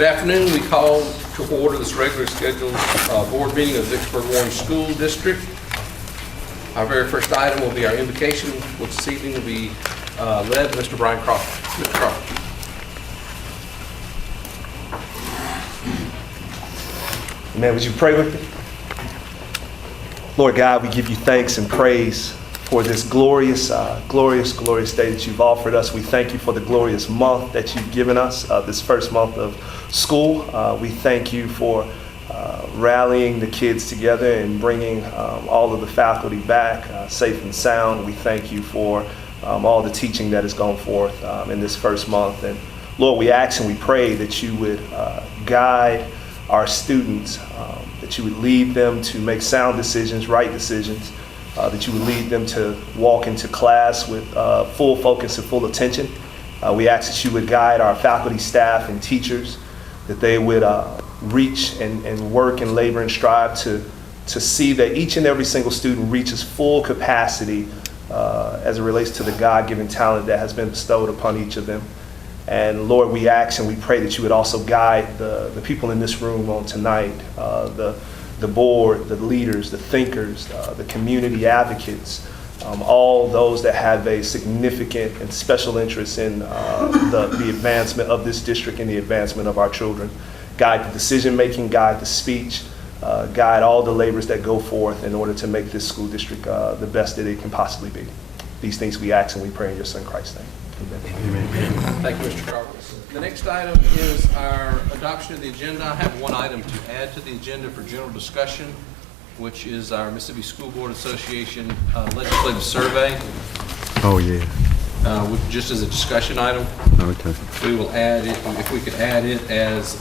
Good afternoon. We call to order this regularly scheduled board meeting of Vicksburg Warren School District. Our very first item will be our invocation, which this evening will be led by Mr. Brian Crawford. Mr. Crawford. Amen. Would you pray with me? Lord God, we give you thanks and praise for this glorious day that you've offered us. We thank you for the glorious month that you've given us, this first month of school. We thank you for rallying the kids together and bringing all of the faculty back safe and sound. We thank you for all the teaching that has gone forth in this first month. And Lord, we ask and we pray that you would guide our students, that you would lead them to make sound decisions, right decisions, that you would lead them to walk into class with full focus and full attention. We ask that you would guide our faculty, staff, and teachers, that they would reach and work and labor and strive to see that each and every single student reaches full capacity as it relates to the God-given talent that has been bestowed upon each of them. And Lord, we ask and we pray that you would also guide the people in this room on tonight, the board, the leaders, the thinkers, the community advocates, all those that have a significant and special interest in the advancement of this district and the advancement of our children. Guide the decision-making, guide the speech, guide all the labors that go forth in order to make this school district the best that it can possibly be. These things we ask and we pray in your son Christ's name. Amen. Amen. Thank you, Mr. Crawford. The next item is our adoption of the agenda. I have one item to add to the agenda for general discussion, which is our Mississippi School Board Association legislative survey. Oh, yeah. Just as a discussion item. Okay. We will add it, if we could add it as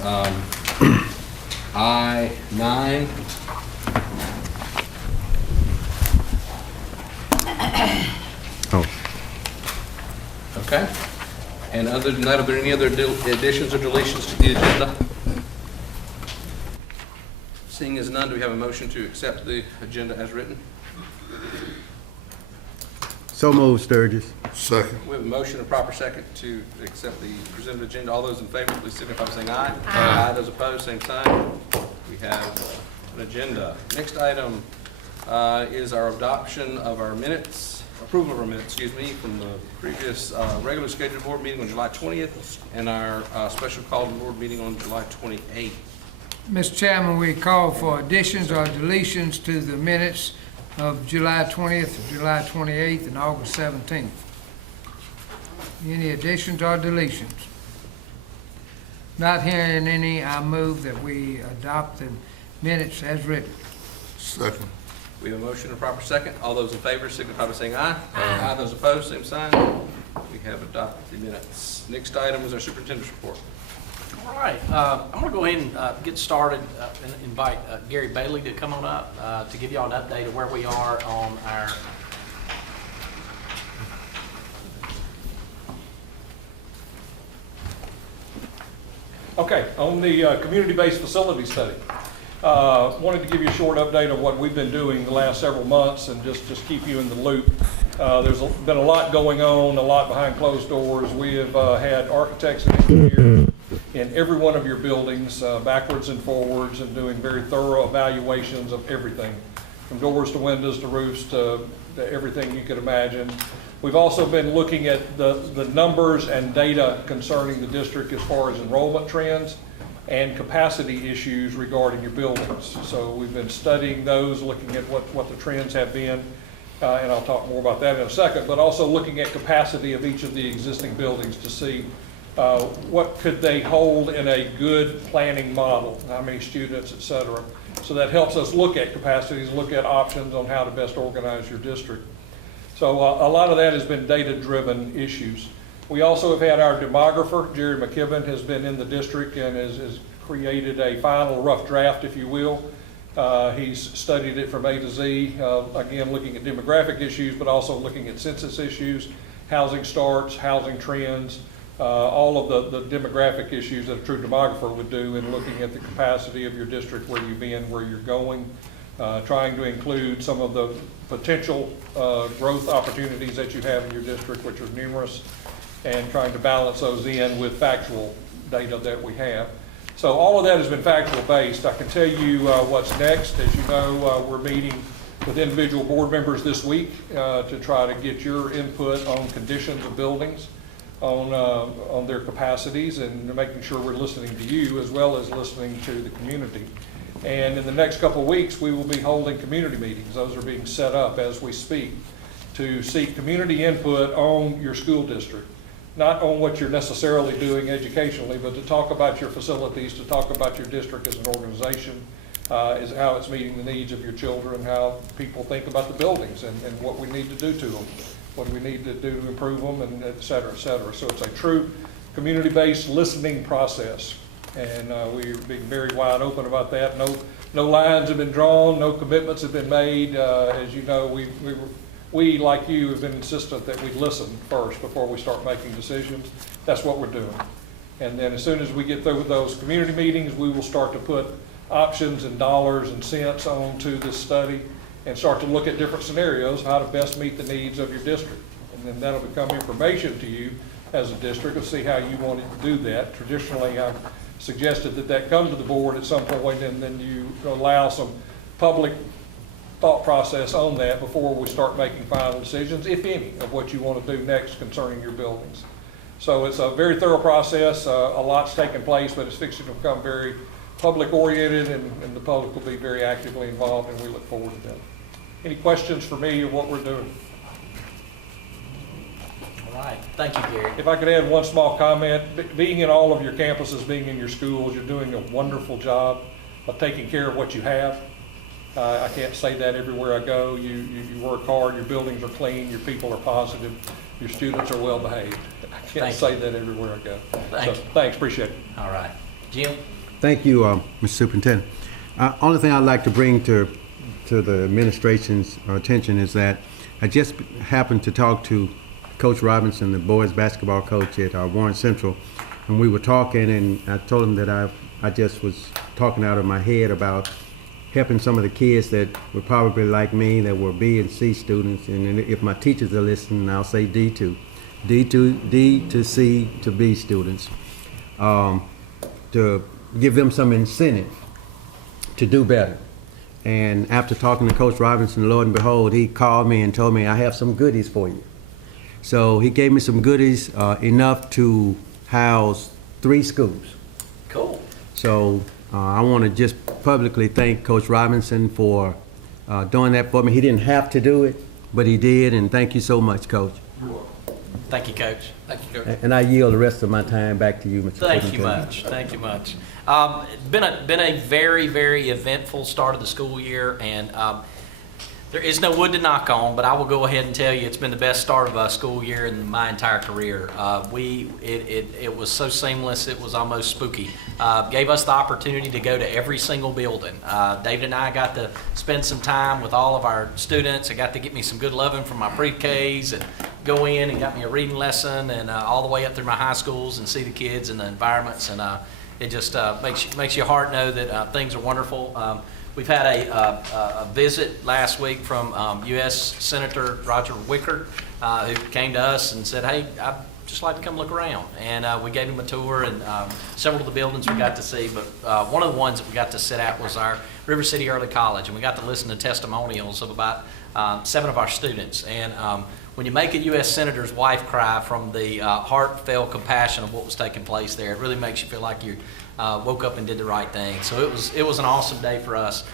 I-9. Oh. Okay. And other than that, are there any other additions or deletions to the agenda? Seeing as none, do we have a motion to accept the agenda as written? So moved, Sturgis. Second. We have a motion, a proper second, to accept the presented agenda. All those in favor, please signify by saying aye. Aye. Those opposed, same sign. We have an agenda. Next item is our adoption of our minutes. Approval of our minutes, from the previous regular scheduled board meeting on July 20th and our special called board meeting on July 28th. Mr. Chairman, we call for additions or deletions to the minutes of July 20th, July 28th, and August 17th. Any additions or deletions? Not hearing any, I move that we adopt the minutes as written. Second. We have a motion and a proper second. All those in favor signify by saying aye. Aye. Those opposed, same sign. We have adopted the minutes. Next item is our superintendent's report. All right, I'm going to go ahead and get started and invite Gary Bailey to come on up to give you all an update of where we are on our on the community-based facility study. Wanted to give you a short update on what we've been doing the last several months and just keep you in the loop. There's been a lot going on, a lot behind closed doors. We have had architects and engineers in every one of your buildings, backwards and forwards, and doing very thorough evaluations of everything, from doors to windows to roofs to everything you could imagine. We've also been looking at the numbers and data concerning the district as far as enrollment trends and capacity issues regarding your buildings. So we've been studying those, looking at what the trends have been, and I'll talk more about that in a second, but also looking at capacity of each of the existing buildings to see what could they hold in a good planning model, how many students, et cetera. So that helps us look at capacities, look at options on how to best organize your district. So a lot of that has been data-driven issues. We also have had our demographer, Jerry McKibben, has been in the district and has created a final rough draft, if you will. He's studied it from A to Z, again, looking at demographic issues, but also looking at census issues, housing starts, housing trends, all of the demographic issues that a true demographer would do in looking at the capacity of your district, where you've been, where you're going, trying to include some of the potential growth opportunities that you have in your district, which are numerous, and trying to balance those in with factual data that we have. So all of that has been factual based. I can tell you what's next. As you know, we're meeting with individual board members this week to try to get your input on conditions of buildings, on their capacities, and making sure we're listening to you as well as listening to the community. And in the next couple of weeks, we will be holding community meetings. Those are being set up as we speak to seek community input on your school district. Not on what you're necessarily doing educationally, but to talk about your facilities, to talk about your district as an organization, is how it's meeting the needs of your children, how people think about the buildings and what we need to do to them, what do we need to do to improve them, and et cetera, et cetera. So it's a true community-based listening process. And we're being very wide open about that. No lines have been drawn, no commitments have been made. As you know, we, like you, have been insistent that we listen first before we start making decisions. That's what we're doing. And then as soon as we get through with those community meetings, we will start to put options and dollars and cents onto this study and start to look at different scenarios, how to best meet the needs of your district. And then that'll become information to you as a district to see how you want to do that. Traditionally, I've suggested that comes to the board at some point, and then you allow some public thought process on that before we start making final decisions, if any, of what you want to do next concerning your buildings. So it's a very thorough process. A lot's taken place, but it's fixing to become very public oriented, and the public will be very actively involved, and we look forward to that. Any questions for me of what we're doing? All right, thank you, Gary. If I could add one small comment, being in all of your campuses, being in your schools, you're doing a wonderful job of taking care of what you have. I can't say that everywhere I go. You work hard, your buildings are clean, your people are positive, your students are well behaved. I can't say that everywhere I go. Thanks, appreciate it. All right. Jim? Thank you, Mr. Superintendent. Only thing I'd like to bring to the administration's attention is that I just happened to talk to Coach Robinson, the boys basketball coach at Warren Central, and we were talking, and I told him that I just was talking out of my head about helping some of the kids that were probably like me, that were B and C students, and if my teachers are listening, I'll say D to C to B students, to give them some incentive to do better. And after talking to Coach Robinson, lo and behold, he called me and told me, I have some goodies for you. So he gave me some goodies, enough to house 3 schools. Cool. So I want to just publicly thank Coach Robinson for doing that for me. He didn't have to do it, but he did, and thank you so much, Coach. Thank you, Coach. Thank you, Coach. And I yield the rest of my time back to you, Mr. Thank you Superintendent. much. Thank you much. It's been a very, very eventful start of the school year, and there is no wood to knock on, but I will go ahead and tell you it's been the best start of a school year in my entire career. It was so seamless, it was almost spooky. Gave us the opportunity to go to every single building. David and I got to spend some time with all of our students. I got to get me some good loving from my pre-Ks and go in and got me a reading lesson, and all the way up through my high schools and see the kids and the environments, and it just makes your heart know that things are wonderful. We've had a visit last week from U.S. Senator Roger Wicker, who came to us and said, hey, I'd just like to come look around. And we gave him a tour, and several of the buildings we got to see, but one of the ones that we got to sit at was our River City Early College, and we got to listen to testimonials of about 7 of our students. And when you make a U.S. Senator's wife cry from the heartfelt compassion of what was taking place there, it really makes you feel like you woke up and did the right thing. So it was an awesome day for us.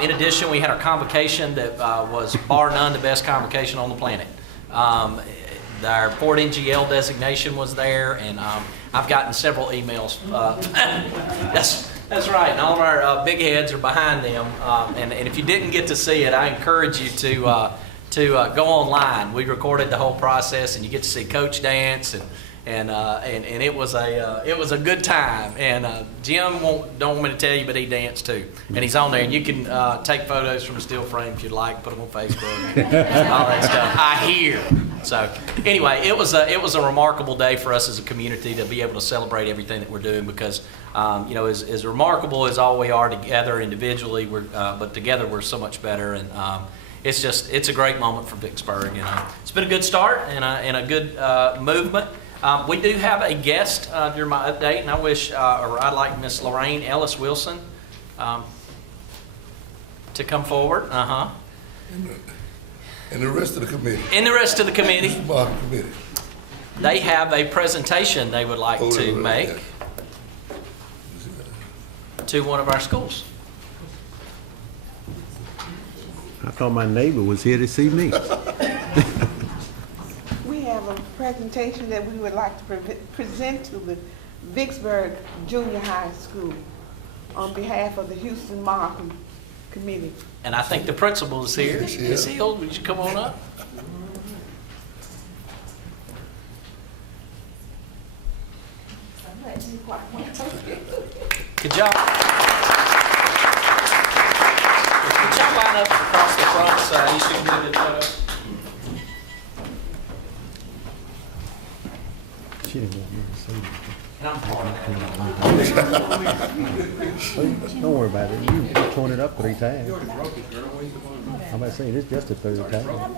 In addition, we had our convocation that was bar none the best convocation on the planet. Our Ford NGL designation was there, and I've gotten several emails. That's right, and all of our big heads are behind them. And if you didn't get to see it, I encourage you to go online. We recorded the whole process, and you get to see Coach dance, and it was a good time. And Jim don't want me to tell you, but he danced too, and he's on there. And you can take photos from a still frame if you'd like, put them on Facebook, and all that stuff. I hear. So anyway, it was a remarkable day for us as a community to be able to celebrate everything that we're doing, because as remarkable as all we are together individually, but together we're so much better. And it's a great moment for Vicksburg. It's been a good start and a good movement. We do have a guest during my update, and I wish, or I'd like Miss Lorraine Ellis Wilson to come forward. And the rest of the committee. And the rest of the committee, Smart committee. they have a presentation they would like to make to one of our schools. I thought my neighbor was here to see me. We have a presentation that we would like to present to the Vicksburg Junior High School on behalf of the Houston Markham Committee. And I think the principal is here. Yes, Ms. Hill, would you come on up? Good job. Could y'all line up across the front so you can do the photo? She didn't want me to say And I'm part of that. Don't worry about it. You torn it up 3 times. I'm about to say, this is just the 3rd time.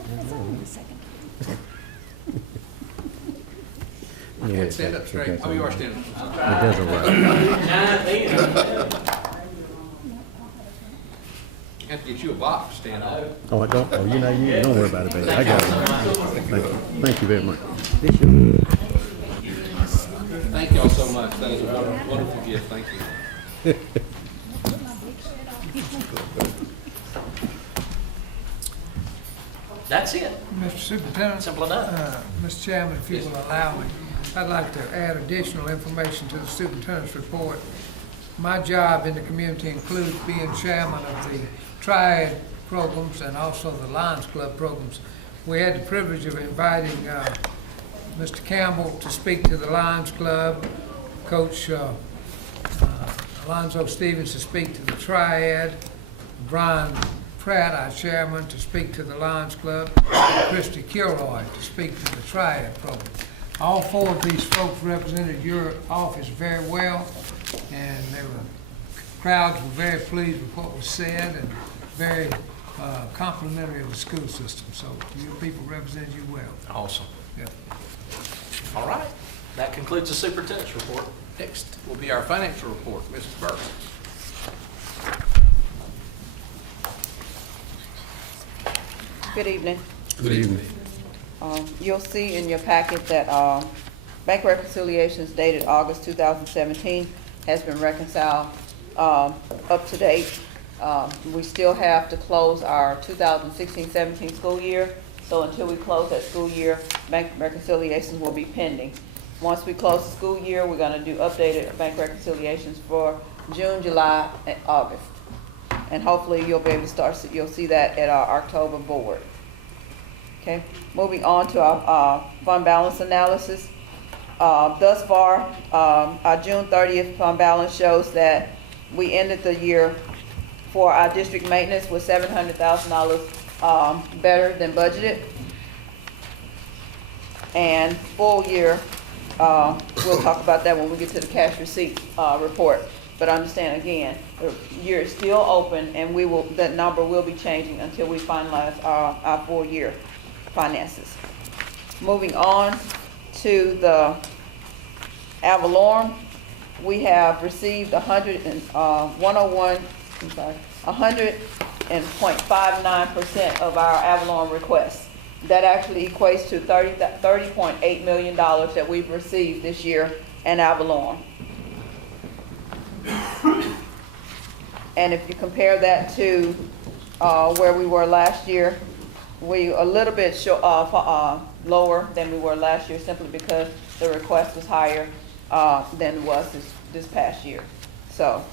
I can't stand up straight. Oh, you are standing up. It doesn't work. I have to get you a box, stand up. Oh, I don't? Oh, don't worry about it, baby. I got it. Thank you. Thank you very much. Thank y'all so much. That is a wonderful gift. Thank you. That's it. Mr. Superintendent. Simple enough. Mr. Chairman, if you will allow me, I'd like to add additional information to the superintendent's report. My job in the community includes being chairman of the Triad programs and also the Lions Club programs. We had the privilege of inviting Mr. Campbell to speak to the Lions Club, Coach Alonzo Stevens to speak to the Triad, Brian Pratt, our chairman, to speak to the Lions Club, and Christy Kilroy to speak to the Triad program. All 4 of these folks represented your office very well, and crowds were very pleased with what was said and very complimentary of the school system. So your people represent you well. Awesome. Yeah. All right. That concludes the superintendent's report. Next will be our financial report. Mrs. Burke. Good evening. Good evening. You'll see in your packet that bank reconciliations dated August 2017 has been reconciled up to date. We still have to close our 2016-17 school year, so until we close that school year, bank reconciliations will be pending. Once we close the school year, we're going to do updated bank reconciliations for June, July, and August. And hopefully you'll be able to start, you'll see that at our October board. Okay, moving on to our fund balance analysis. Thus far, our June 30th fund balance shows that we ended the year for our district maintenance with $700,000 better than budgeted. And full year, we'll talk about that when we get to the cash receipt report. But understand again, the year is still open, and that number will be changing until we finalize our full year finances. Moving on to the Avalon, we have received 100.59% of our Avalon requests. That actually equates to $30.8 million that we've received this year in Avalon. And if you compare that to where we were last year, we a little bit lower than we were last year, simply because the request was higher than it was this past year. So,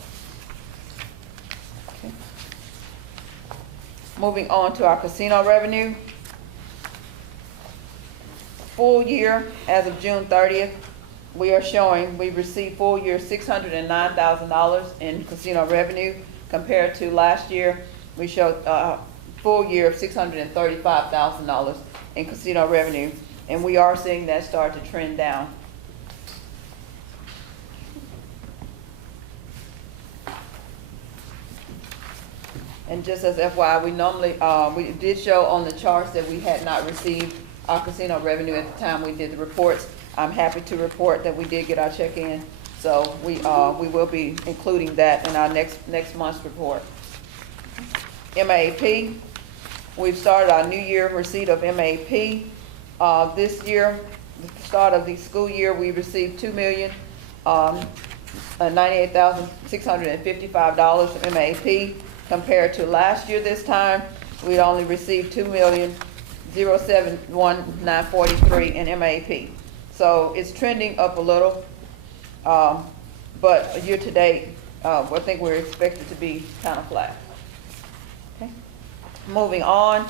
okay. Moving on to our casino revenue. Full year, as of June 30th, we are showing we received full year $609,000 in casino revenue. Compared to last year, we showed full year of $635,000 in casino revenue, and we are seeing that start to trend down. And just as FYI, we normally, we did show on the charts that we had not received our casino revenue at the time we did the reports. I'm happy to report that we did get our check in, so we will be including that in our next month's report. MAP, we've started our new year receipt of MAP. This year, the start of the school year, we received $2,098,655 from MAP. Compared to last year this time, we'd only received $2,071,943 in MAP. So it's trending up a little, but year to date, I think we're expected to be kind of flat. Okay. Moving on,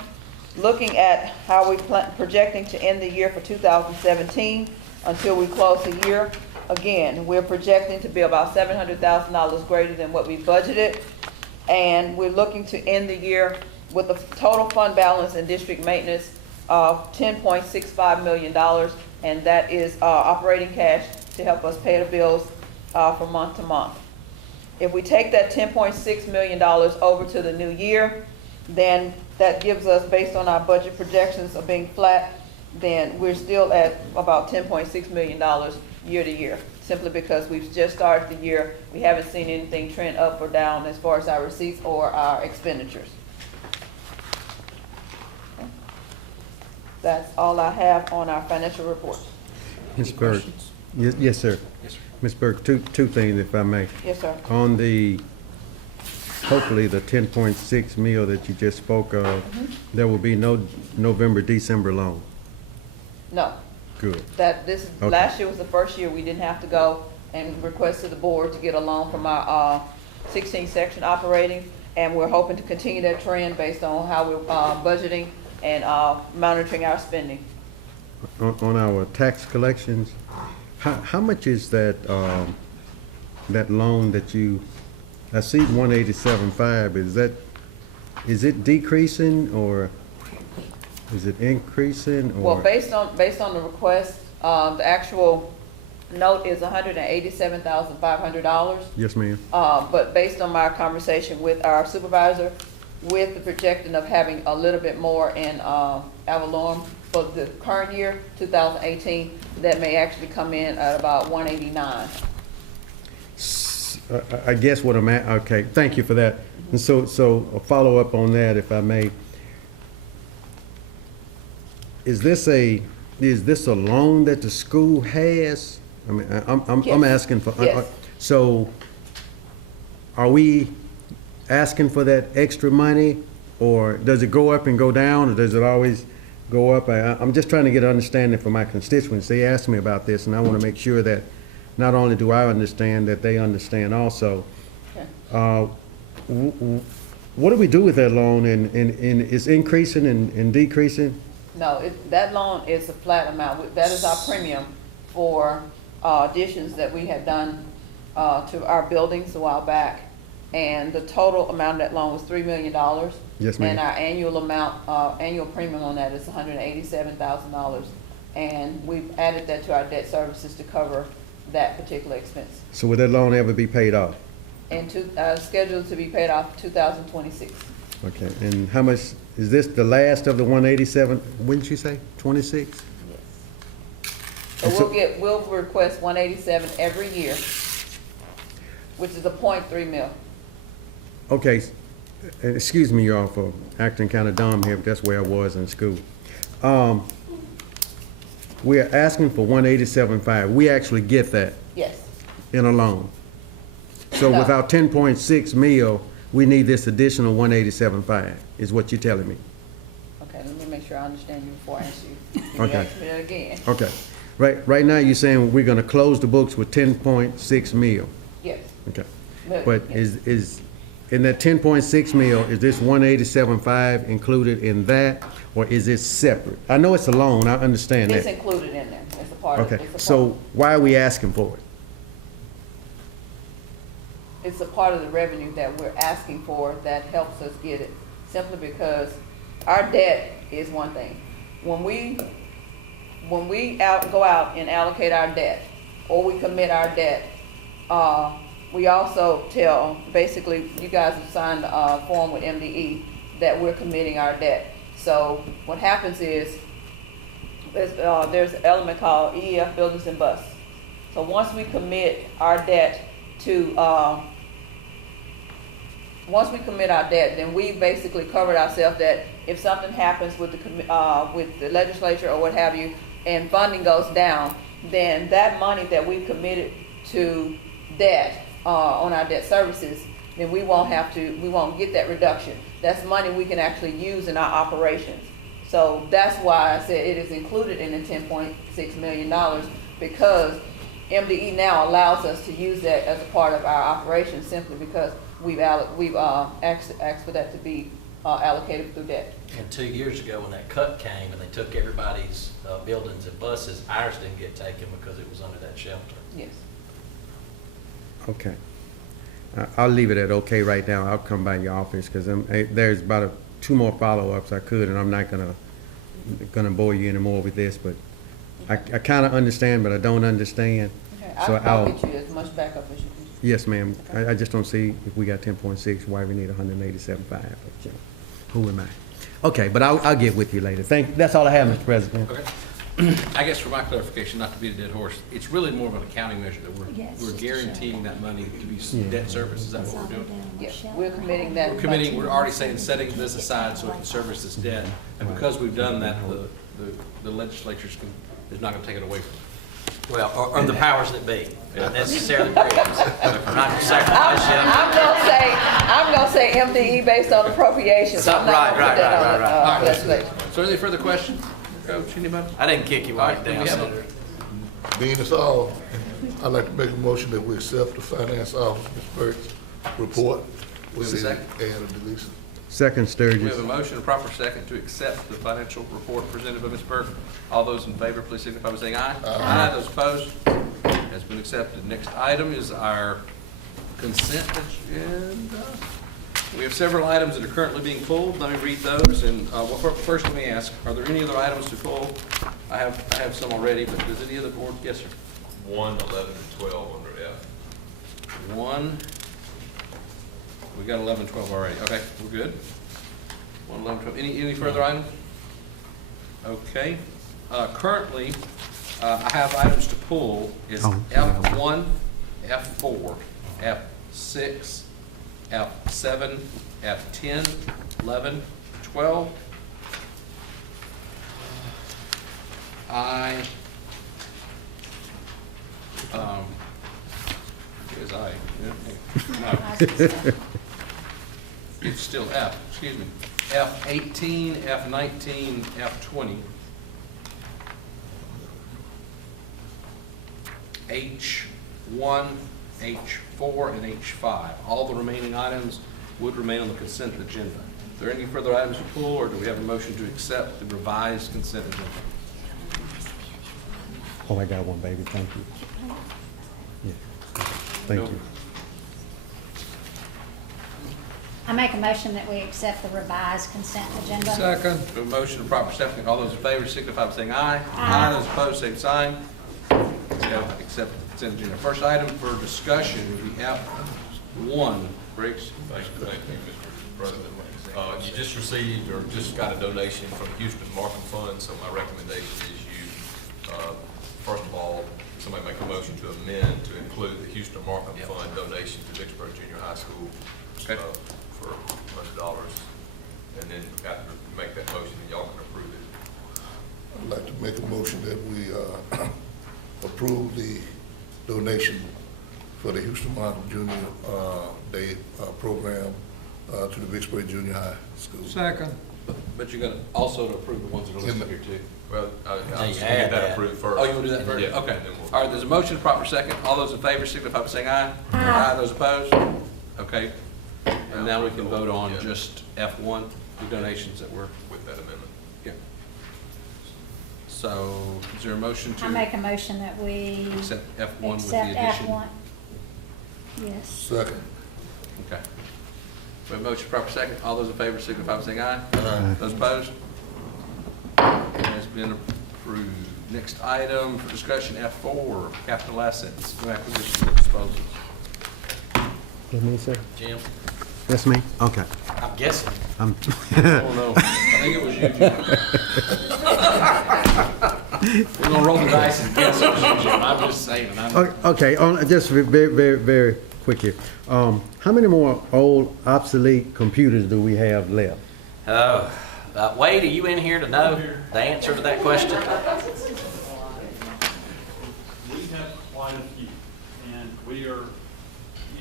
looking at how we projecting to end the year for 2017 until we close the year. Again, we're projecting to be about $700,000 greater than what we budgeted, and we're looking to end the year with a total fund balance in district maintenance of $10.65 million, and that is operating cash to help us pay the bills from month to month. If we take that $10.6 million over to the new year, then that gives us, based on our budget projections of being flat, then we're still at about $10.6 million year to year, simply because we've just started the year. We haven't seen anything trend up or down as far as our receipts or our expenditures. Okay. That's all I have on our financial report. Ms. Berg. Yes, sir. Yes, sir. Ms. Berg, two things, if I may. Yes, sir. On the, hopefully the 10.6 mil that you just spoke of, there will be no November, December loan. No. Good. Okay. Last year was the first year we didn't have to go and request to the board to get a loan from our 16 section operating, and we're hoping to continue that trend based on how we're budgeting and monitoring our spending. On our tax collections, how much is that that loan that you, I see 187.5, is it decreasing or is it increasing? Or? Well, based on the request, the actual note is $187,500. Yes, ma'am. But based on my conversation with our supervisor, with the projection of having a little bit more in Avalon for the current year, 2018, that may actually come in at about 189. I guess what I'm at, okay, thank you for that. And so a follow-up on that, if I may. Is this a loan that the school has? I mean, I'm Yes. asking for. Yes. So, are we asking for that extra money, or does it go up and go down, or does it always go up? I'm just trying to get an understanding for my constituents. They asked me about this, and I want to make sure that not only do I understand, that they understand also. Okay. What do we do with that loan, and it's increasing and decreasing? No, that loan is a flat amount. That is our premium for additions that we had done to our buildings a while back. And the total amount of that loan was $3 million. Yes, ma'am. And our annual premium on that is $187,000. And we've added that to our debt services to cover that particular expense. So will that loan ever be paid off? And scheduled to be paid off 2026. Okay, and how much, is this the last of the 187, when did you say, 26? Yes. So we'll request 187 every year, which is a 0.3 mil. Okay, excuse me, y'all, for acting kind of dumb here, but that's where I was in school. We're asking for 187.5. We actually get that Yes. in a loan. So No. with our 10.6 mil, we need this additional 187.5, is what you're telling me. Okay, let me make sure I understand you before I answer you. Okay. Ask me that again. Okay, right now you're saying we're gonna close the books with 10.6 mil. Yes. Okay, No, but yes. is, in that 10.6 mil, is this 187.5 included in that, or is it separate? I know it's a loan, I understand It's that. included in there. It's a part of, Okay, it's a so part, why are we asking for it? it's a part of the revenue that we're asking for that helps us get it. Simply because our debt is one thing. When we go out and allocate our debt, or we commit our debt, we also tell, basically, you guys have signed a form with MDE that we're committing our debt. So what happens is, there's an element called EEF Buildings and Bus. So once we commit our debt to, then we basically covered ourselves that if something happens with the legislature or what have you, and funding goes down, then that money that we've committed to debt, on our debt services, then we won't get that reduction. That's money we can actually use in our operations. So that's why I said it is included in the $10.6 million, because MDE now allows us to use that as a part of our operations simply because we've asked for that to be allocated through debt. And 2 years ago, when that cut came and they took everybody's buildings and buses, ours didn't get taken because it was under that shelter. Yes. Okay. I'll leave it at okay right now. I'll come by your office because there's about 2 more follow-ups I could, and I'm not gonna bore you anymore with this, but I kind of understand, but I don't understand. Okay. So I'll get you as much backup as you can. Yes, ma'am. I just don't see if we got 10.6, why we need 187.5. But, you know, who am I? Okay, but I'll get with you later. That's all I have, Mr. President. Okay. I guess for my clarification, not to beat a dead horse, it's really more of an accounting measure that we're guaranteeing that money to be debt service. Is that what we're doing? Yes, we're committing that. We're already saying setting this aside so it can service this debt. And because we've done that, the legislature is not going to take it away from us. Well, or the powers that be, not necessarily Chris. We're not going to sacrifice you. I'm gonna say MDE based on appropriations. I'm not gonna put that on the legislature. So any further questions? Coach, anybody? I didn't kick you right down, we have a- Senator. Being this all, I'd like to make a motion that we accept the finance officer, Ms. Burke's report with We have a the second? add a deletion. Second, We Sturgis. have a motion, a proper second, to accept the financial report presented by Ms. Burke. All those in favor, please signify by saying aye. Aye. Those opposed? Has been accepted. Next item is our consent agenda. We have several items that are currently being pulled. Let me read those. And first, let me ask: are there any other items to pull? I have some already, but does any other board? Yes, sir. 1, 11, and 12 under F. 1. We got 11, 12 already. Okay, we're good. 1, 11, 12. Any further items? Okay. Currently, I have items to pull is F1, F4, F6, F7, F10, 11, 12. No. It's still F, excuse me. F18, F19, F20. H1, H4, and H5. All the remaining items would remain on the consent agenda. Are there any further items to pull, or do we have a motion to accept the revised consent agenda? Oh, I got one, baby. Thank you. Yeah. Thank you. I make a motion that we accept the revised consent agenda. Second. We have a motion, a proper second. All those in favor signify by saying aye. Aye. Those opposed, same sign. We have accepted the consent agenda. First item for discussion would be F1. Briggs? Thank you, Mr. President. You just received or just got a donation from the Houston Markham Fund, so my recommendation is you, first of all, somebody make a motion to amend to include the Houston Markham Fund donation to Vicksburg Junior High School for $100. And then after you make that motion, then y'all can approve it. I'd like to make a motion that we approve the donation for the Houston Markham Junior Day program to the Vicksburg Junior High School. Second. But you got also to approve the ones that are listed here too. Well, I'll you just add get that that. approved first. Oh, you want to do that first? Yeah. Okay. And then we'll- All right, there's a motion, proper second. All those in favor signify by saying aye. Aye. Those opposed? Okay. And now we can vote on just F1, the donations that were. With that amendment. Yeah. So is there a motion I to make a motion that we accept F1 with the accept addition? F1. Yes. Second. Okay. We have a motion, proper second. All those in favor signify by saying aye. Aye. Those opposed? It has been approved. Next item for discussion, F4, capital assets, new acquisition and disposals. That's me, sir? Jim, That's me? Okay. I'm guessing. I'm Oh, no. I think it was you, Jim. We're gonna roll the dice and guess who's Jim. I'm just saying. Okay, just very quick here. How many more old obsolete computers do we have left? Wade, are you in here to know the answer to that question? We have quite a few, and we are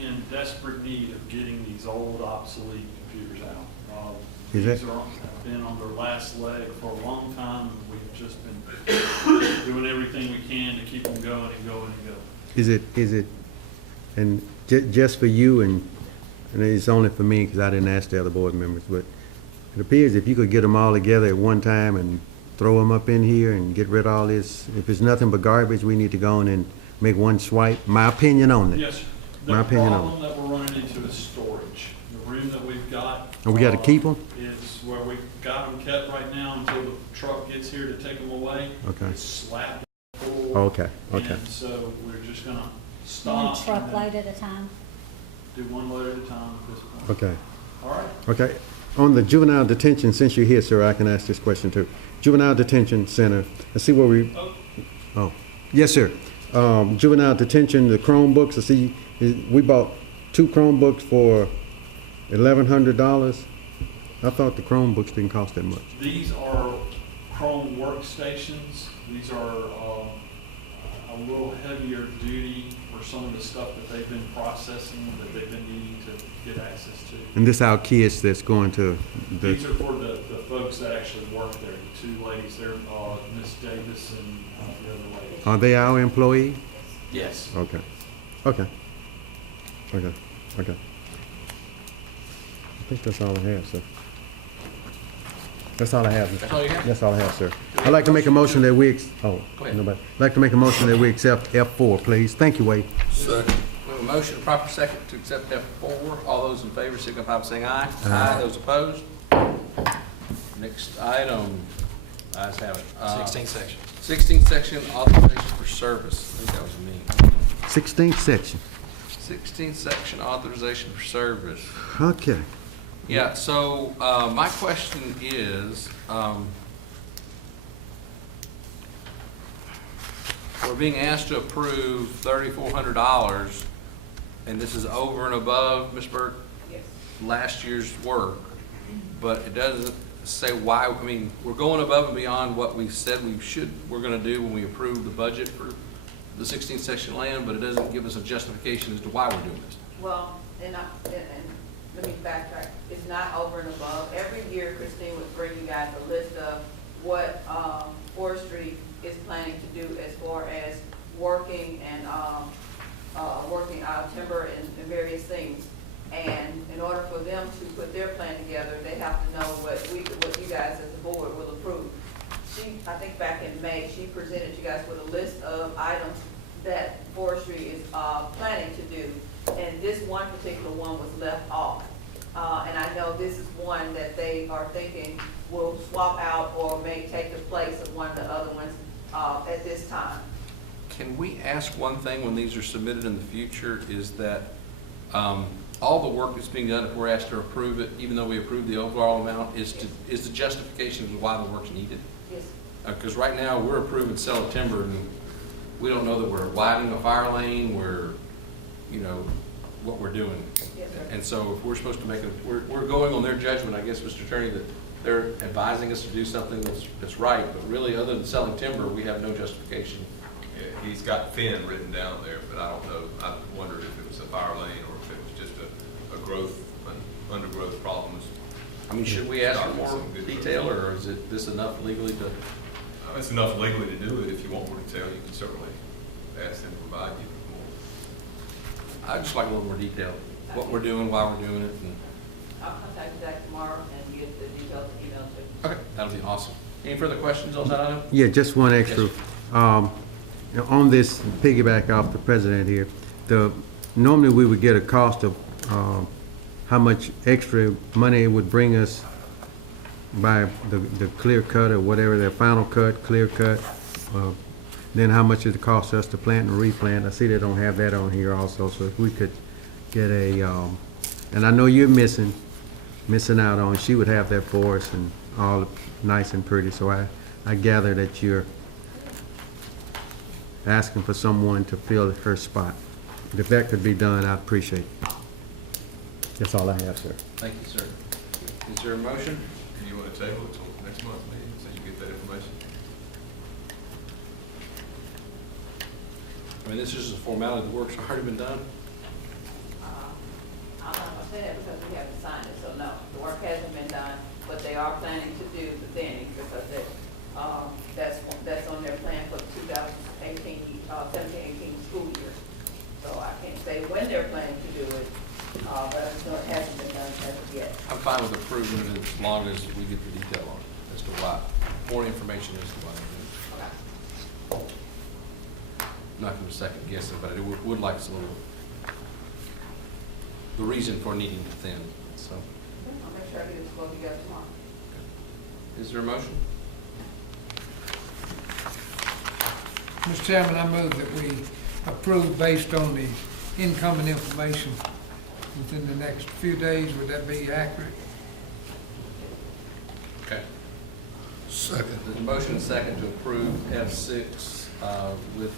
in desperate need of getting these old obsolete computers out. Is These it? have been on their last leg for a long time, and we've just been doing everything we can to keep them going and going and going. Is it, and just for you, and it's only for me because I didn't ask the other board members, but it appears if you could get them all together at one time and throw them up in here and get rid of all this, if it's nothing but garbage, we need to go in and make one swipe. My opinion on it. Yes, sir. My The opinion on problem that we're running into is storage. The room that we've got. And we got to keep them? Is where we've got them kept right now until the truck gets here to take them away. Okay. It's slapped full. Okay. And so we're just gonna One stop. truckload at a time. Do one load at a time at this point. Okay. All right. Okay. On the juvenile detention, since you're here, sir, I can ask this question too. Juvenile detention center, let's see where we, oh, yes, sir. Juvenile detention, the Chromebooks, I see, we bought 2 Chromebooks for $1,100. I thought the Chromebooks didn't cost that much. These are Chrome workstations. These are a little heavier duty for some of the stuff that they've been processing, that they've been needing to get access to. And this our kids that's going to the, These are for the folks that actually work there. The 2 ladies there, Miss Davis and the other lady. are they our employees? Yes. Okay. Okay. Okay. Okay. I think that's all I have, sir. That's all I have. That's all you have? That's all I have, sir. I'd like to make a motion that we, Go ahead. nobody. I'd like to make a motion that we accept F4, please. Thank you, Wade. Second. We have a motion, a proper second to accept F4. All those in favor signify by saying aye. Aye. Those opposed? Next item, ayes have it. 16th section. 16th section, authorization for service. I think that was me. 16th section. 16th section, authorization for service. Okay. Yeah, so my question is, we're being asked to approve $3,400, and this is over and above, Ms. Burke, last year's work, but it doesn't say why. I mean, we're going above and beyond what we said we're going to do when we approved the budget for the 16th section land, but it doesn't give us a justification as to why we're doing this. Well, and let me backtrack. It's not over and above. Every year, Christine would bring you guys a list of what forestry is planning to do as far as working and working out timber and various things. And in order for them to put their plan together, they have to know what you guys as a board will approve. I think back in May, she presented you guys with a list of items that forestry is planning to do. And this one particular one was left off. And I know this is one that they are thinking will swap out or may take the place of one of the other ones at this time. Can we ask one thing when these are submitted in the future, is that all the work that's being done, if we're asked to approve it, even though we approve the overall amount, is the justification of why the work's needed? Yes. Because right now, we're approving sale of timber, and we don't know that we're widening a fire lane, what we're doing. Yes, sir. And so if we're supposed to we're going on their judgment, I guess, Mr. Attorney, that they're advising us to do something that's right, but really, other than selling timber, we have no justification. Yeah, he's got Finn written down there, but I don't know. I wondered if it was a fire lane or if it was just a growth, an undergrowth problems. I mean, should we ask for more detail, or is this enough legally to? It's enough legally to do it. If you want more detail, you can certainly ask them to provide you more. I'd just like a little more detail, what we're doing, why we're doing it. And I'll contact you back tomorrow and get the details emailed to you. okay, that'll be awesome. Any further questions on that item? Yeah, just one extra. Yes, On this, piggyback off the president here, normally we would get a cost of how much extra money it would bring us by the clear cut or whatever, their final cut, clear cut. Then how much it costs us to plant and replant. I see they don't have that on here also, so if we could get and I know you're missing out on, she would have that for us and all nice and pretty, so I gather that you're asking for someone to fill her spot. If that could be done, I'd appreciate it. That's all I have, sir. Thank you, sir. Is there a motion? And you want to table it till next month's meeting, so you get that information? I mean, this is just a formality, the work's already been done. I'm not gonna say that because we haven't signed it, so no, the work hasn't been done, but they are planning to do the thinning because that's on their plan for the 2018, 17-18 school year. So I can't say when they're planning to do it, but I know it hasn't been done as of yet. I'm fine with approving it as long as we get the detail on it, as to why, more information as to why. I'm not going to second guess it, but I would like some little, the reason for needing to thin, so. I'll make sure I get it before we go tomorrow. Is there a motion? Mr. Chairman, I move that we approve based on the incoming information within the next few days. Would that be accurate? Okay. Second. There's a motion and second to approve F6 with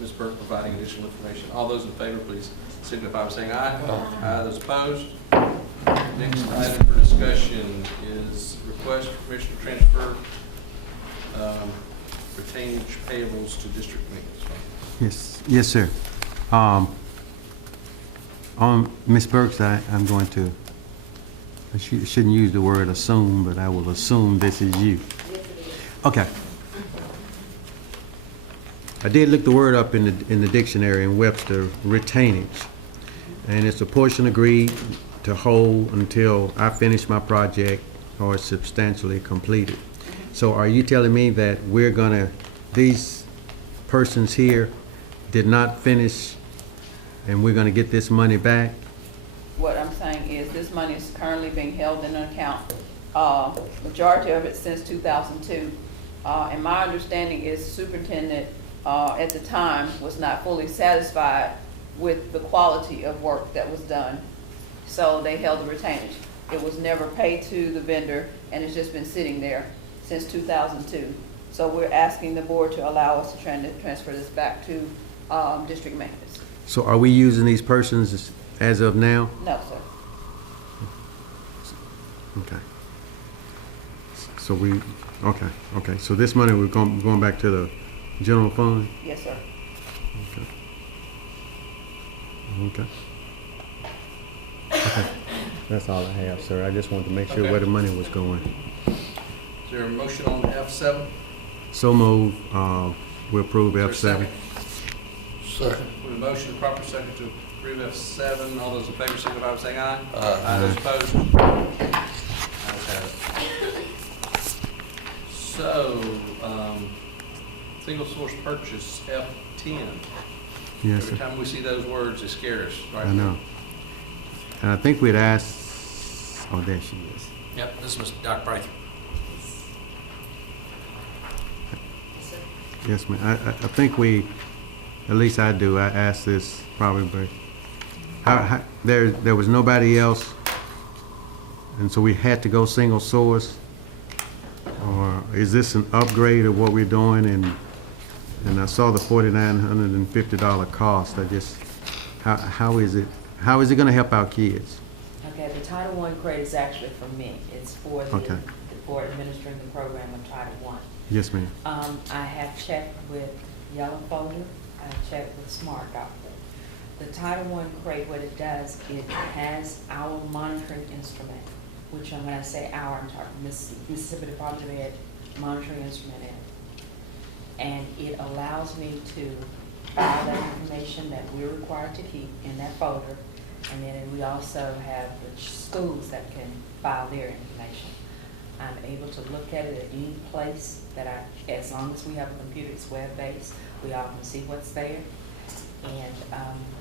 Ms. Burke providing additional information. All those in favor, please signify by saying aye. Aye. Those opposed? Next item for discussion is request for permission to transfer retainage payables to district maintenance. Yes, sir. On Ms. Burks, I'm going to, I shouldn't use the word assume, but I will assume this is you. Okay. I did look the word up in the dictionary in Webster, retainage. And it's a portion agreed to hold until I finish my project or it's substantially completed. So are you telling me that these persons here did not finish and we're gonna get this money back? What I'm saying is this money is currently being held in an account, majority of it since 2002. And my understanding is the superintendent at the time was not fully satisfied with the quality of work that was done. So they held the retainage. It was never paid to the vendor and it's just been sitting there since 2002. So we're asking the board to allow us to transfer this back to district maintenance. So are we using these persons as of now? No, sir. Okay. So okay. So this money we're going back to the general fund? Yes, sir. Okay. That's all I have, sir. I just wanted to make sure Okay. where the money was going. Is there a motion on F7? So move, we approve Is there a F7. Second. With a motion, proper second to approve F7. All those in favor signify by saying aye. Aye. Those opposed? Ayes have it. So, single source purchase, F10. Yes, Every sir. time we see those words, they scare us, right? I know. And I think we'd asked, oh, there she is. Yep, this was Dr. Braithwaite. Yes, ma'am. I think we, at least I do, I asked this probably, but there was nobody else, and so we had to go single source? Or is this an upgrade of what we're doing? And I saw the $4,950 cost. How is it gonna help our kids? Okay, the Title I grade is actually for me. It's for Okay. for administering the program of Title I. Yes, ma'am. I have checked with Yellow Folder, I checked with Smart Doctor. The Title I grade, what it does, it has our monitoring instrument, which when I say our, I'm talking Mississippi Department of Ed monitoring instrument in it. And it allows me to file that information that we're required to keep in that folder. And then we also have the schools that can file their information. I'm able to look at it at any place that as long as we have a computer, it's web-based, we all can see what's there. And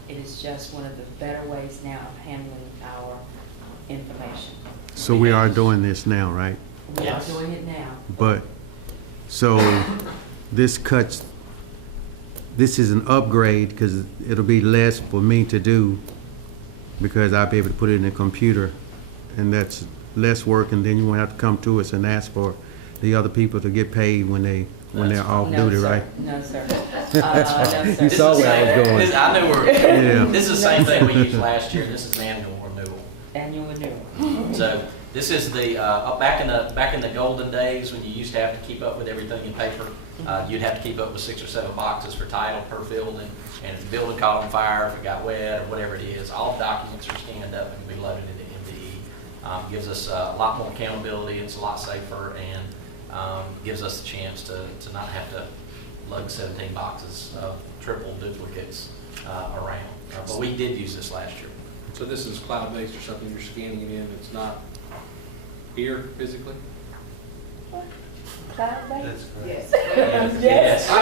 it is just one of the better ways now of handling our information. So we are doing this now, right? We Yes. are doing it now. But, so this is an upgrade because it'll be less for me to do because I'll be able to put it in a computer and that's less work, and then you won't have to come to us and ask for the other people to get paid when they when they're off No, duty, sir. right? No, sir. No, sir. You saw where I was going. I knew where, Yeah. this is the same thing we used last year, this is annual renewal. Annual renewal. So this is the, back in the golden days when you used to have to keep up with everything in paper, you'd have to keep up with 6 or 7 boxes for title per building. And if the building caught on fire, if it got wet, or whatever it is, all the documents are scanned up and can be loaded into MDE. Gives us a lot more accountability, it's a lot safer, and gives us the chance to not have to lug 17 boxes of triple duplicates around. But we did use this last year. So this is cloud-based or something, you're scanning it in, it's not here physically? Cloud-based? Yes. Yes. I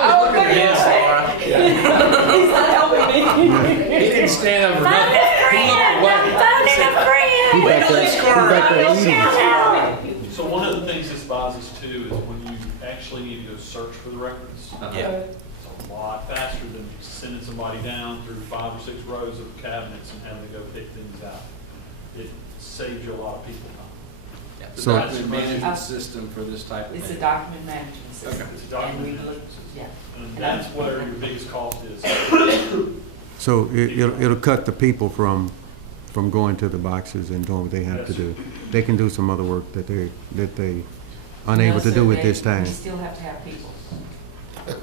was looking at yes, Laura. He's not helping me. He didn't stand over nothing. He back there eating. So one of the things this buys us too is when you actually need to go search for the records. Yeah. It's a lot faster than sending somebody down through 5 or 6 rows of cabinets and having to go pick things out. It saves you a lot of people time. The So- document management system for this type of It's a thing. document management system. Okay. It's a document And we look, yeah. And that's where your biggest cost is. So it'll cut the people from going to the boxes and doing what they have to Yes. do. They can do some other work that they unable to do at this time. We still have to have people.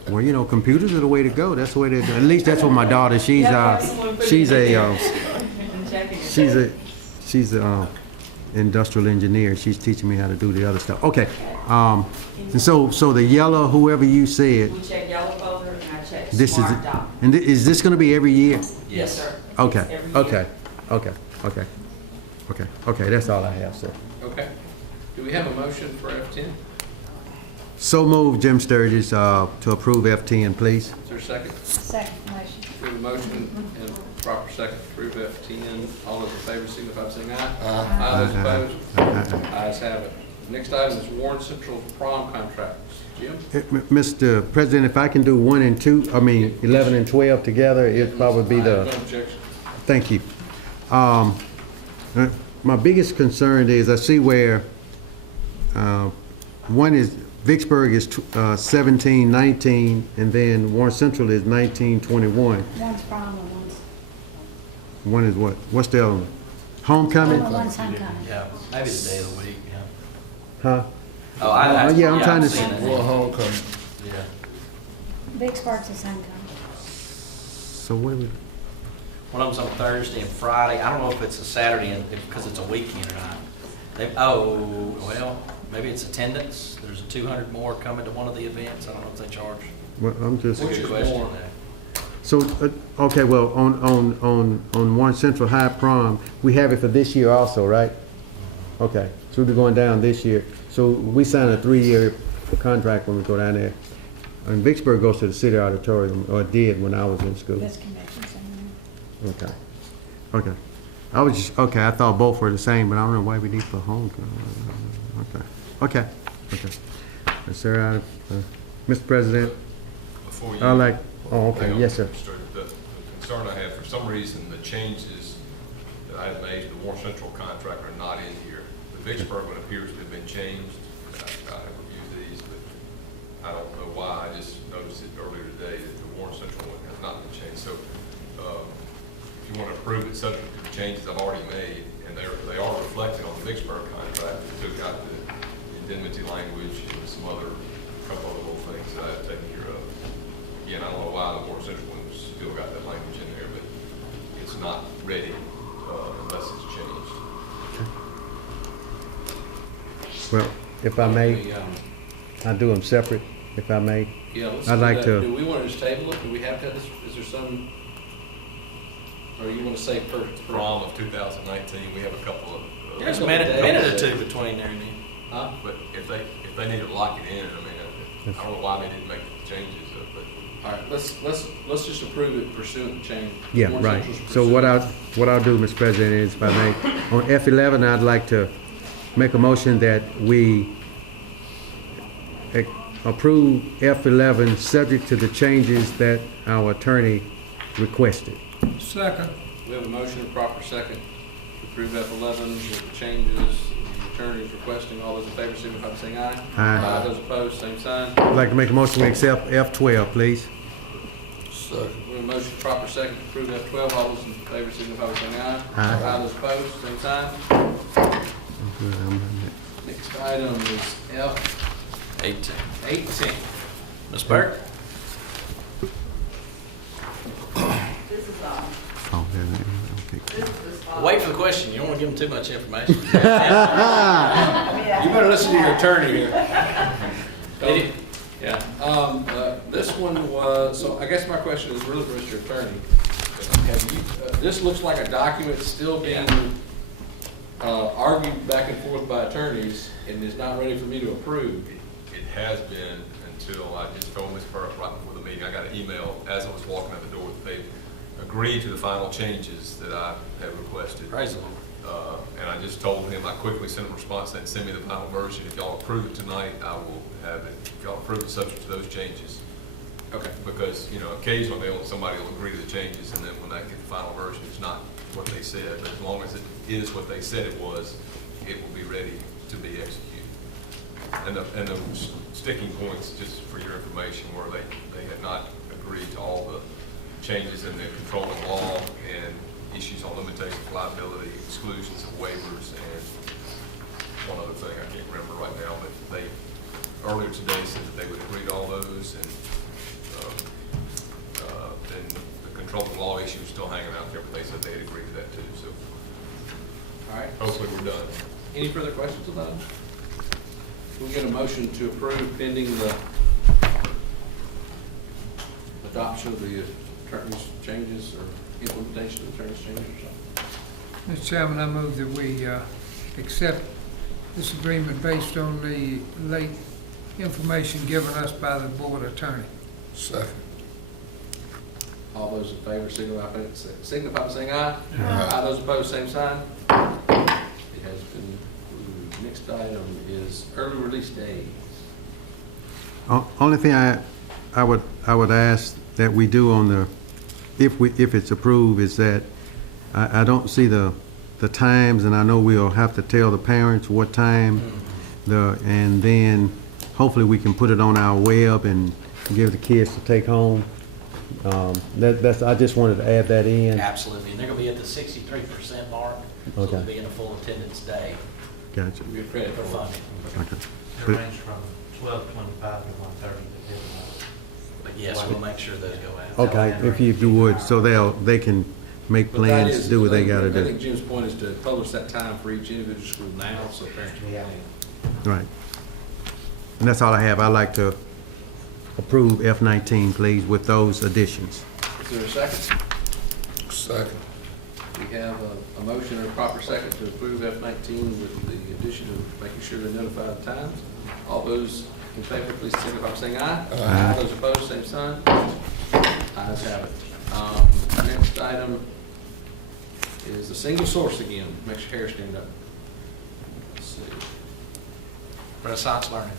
Well, you know, computers are the way to go. That's the way they do. At least that's what my daughter. She's a industrial engineer. She's teaching me how to do the other stuff. Okay. And so the yellow, whoever you said, We check yellow folder and I check this is smart doc. and is this going to be every year? Yes, sir. Okay. It's every year. Okay. That's all I have, sir. Okay. Do we have a motion for F10? So move, Jim Sturgis, to approve F10, please. Is there a second? Second motion. We have a motion and proper second to approve F10. All those in favor signify by saying aye. Aye. Those opposed? Ayes have it. Next item is Warren Central prom contracts. Jim? Mr. President, if I can do 1 and 2, 11 and 12 together, it'd probably be No the, objection. thank you. My biggest concern is I see where one is Vicksburg is 17-19, and then Warren Central is 19-21. One's prom and one's, One is what? What's the other one? Homecoming? one's homecoming. Yeah, maybe the day of the week, yeah. Huh? Oh, yeah, I'm trying to I've seen it. Well, homecoming. Yeah. Vicksburg's is homecoming. So what do we? One of them's on Thursday and Friday. I don't know if it's a Saturday and because it's a weekend or not. Well, maybe it's attendance. There's 200 more coming to one of the events. I don't know if they charge. Well, I'm just. That's a good question. more? So, okay, well, on Warren Central High Prom, we have it for this year also, right? Okay, so we'll be going down this year. So we signed a 3-year contract when we go down there. And Vicksburg goes to the city auditorium, or it did when I was in school. This convention center. Okay. I thought both were the same, but I don't know why we need for homecoming. Okay. Sir, Mr. President, Before you. okay, yes, sir. The concern I have, for some reason, the changes that I have made to the Warren Central contract are not in here. The Vicksburg one appears to have been changed. I have reviewed these, but I don't know why. I just noticed it earlier today that the Warren Central one has not been changed. So, if you want to approve it subject to the changes I've already made, and they are reflected on the Vicksburg contract, we took out the indemnity language and some other, couple other little things that I have taken care of. Again, I don't know why the Warren Central one's still got that language in there, but it's not ready unless it's changed. Well, if I may, I'll do them separate, if I may. Yeah, let's I'd do like that. to- Do we want to just table it? Do we have to have this, is there some, or you want to say per? Prom of 2019, we have a couple of. There's a minute or two between there and then. Huh? But if they need to lock it in, I don't know why they didn't make the changes, but. All right, let's just approve it pursuant to change. Yeah, Warren right. Central's So pursuant. what I'll do, Mr. President, is if I may, on F11, I'd like to make a motion that we approve F11 subject to the changes that our attorney requested. Second. We have a motion and proper second to approve F11 with the changes. attorney is requesting. All those in favor signify by saying aye. Aye. Those opposed, same sign. I'd like to make a motion to accept F12, please. Second. We have a motion, proper second, to approve F12. All those in favor signify by saying aye. Aye. Those opposed, same sign. Next item is F18. Ms. Burke? This is, Oh, okay. this is. Wait for the question. You don't want to give them too much information. You better listen to your attorney here. Yeah, this one was, so I guess my question is really for Mr. Attorney. Have you, this looks like a document still being argued back and forth by attorneys and is not ready for me to approve. It has been until I just told Ms. Burke right before the meeting. I got an email as I was walking out the door that they agreed to the final changes that I had requested. Praise the Lord. And I just told him, I quickly sent him a response saying, send me the final version. If y'all approve it tonight, I will have it. If y'all approve it subject to those changes. Okay. Because, you know, occasionally somebody will agree to the changes, and then when they get the final version, it's not what they said. But as long as it is what they said it was, it will be ready to be executed. And the sticking points, just for your information, were they had not agreed to all the changes in the controlling law and issues on limitations of liability, exclusions of waivers, and one other thing I can't remember right now, but they earlier today said that they would agree to all those, and then the controlling law issue is still hanging out there, but they said they had agreed to that too. So, All right. hopefully we're done. Any further questions on that? We'll get a motion to approve pending the adoption of the attorney's changes or implementation of the attorney's changes or something. Mr. Chairman, I move that we accept this agreement based on the late information given us by the board attorney. Second. All those in favor signify by saying aye. Aye. Those opposed, same sign. It has been approved. Next item is early release days. Only thing I would ask that we do on the, if it's approved, is that I don't see the times, and I know we'll have to tell the parents what time, and then hopefully we can put it on our web and give the kids to take home. I just wanted to add that in. Absolutely. And they're going to be at the 63% mark. So Okay. they'll be in a full attendance day Gotcha. We get credit for for funding. Okay. They range from 12:25 to 1:30. But yes, we'll make sure those go out. Okay, if you would, so they can make But that plans, is, do what they I gotta think do. Jim's point is to publish that time for each individual school now, so parents can plan. Right. And that's all I have. I'd like to approve F19, please, with those additions. Is there a second? Second. We have a motion and a proper second to approve F19 with the addition of making sure they notify the times. All those in favor, please signify by saying aye. Aye. Those opposed, same sign. Ayes have it. Next item is the single source again. Make your hair stand up. Let's see. Renaissance Learning.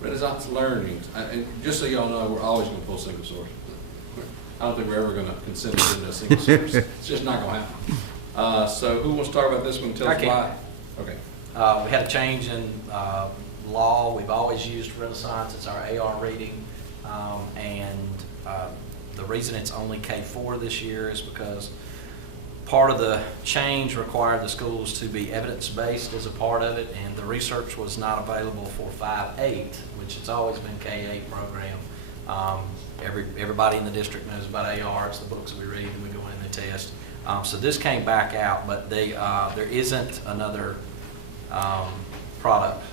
Renaissance Learning. And just so y'all know, we're always going to pull single source. I don't think we're ever going to consent to doing a single source. It's just not going to happen. So who wants to start about this one? Tell us why. Okay. We had a change in law. We've always used Renaissance. It's our AR reading. The reason it's only K4 this year is because part of the change required the schools to be evidence-based as a part of it, and the research was not available for 5-8, which has always been K8 program. Everybody in the district knows about AR. It's the books we read and we go in and test. So this came back out, but there isn't another product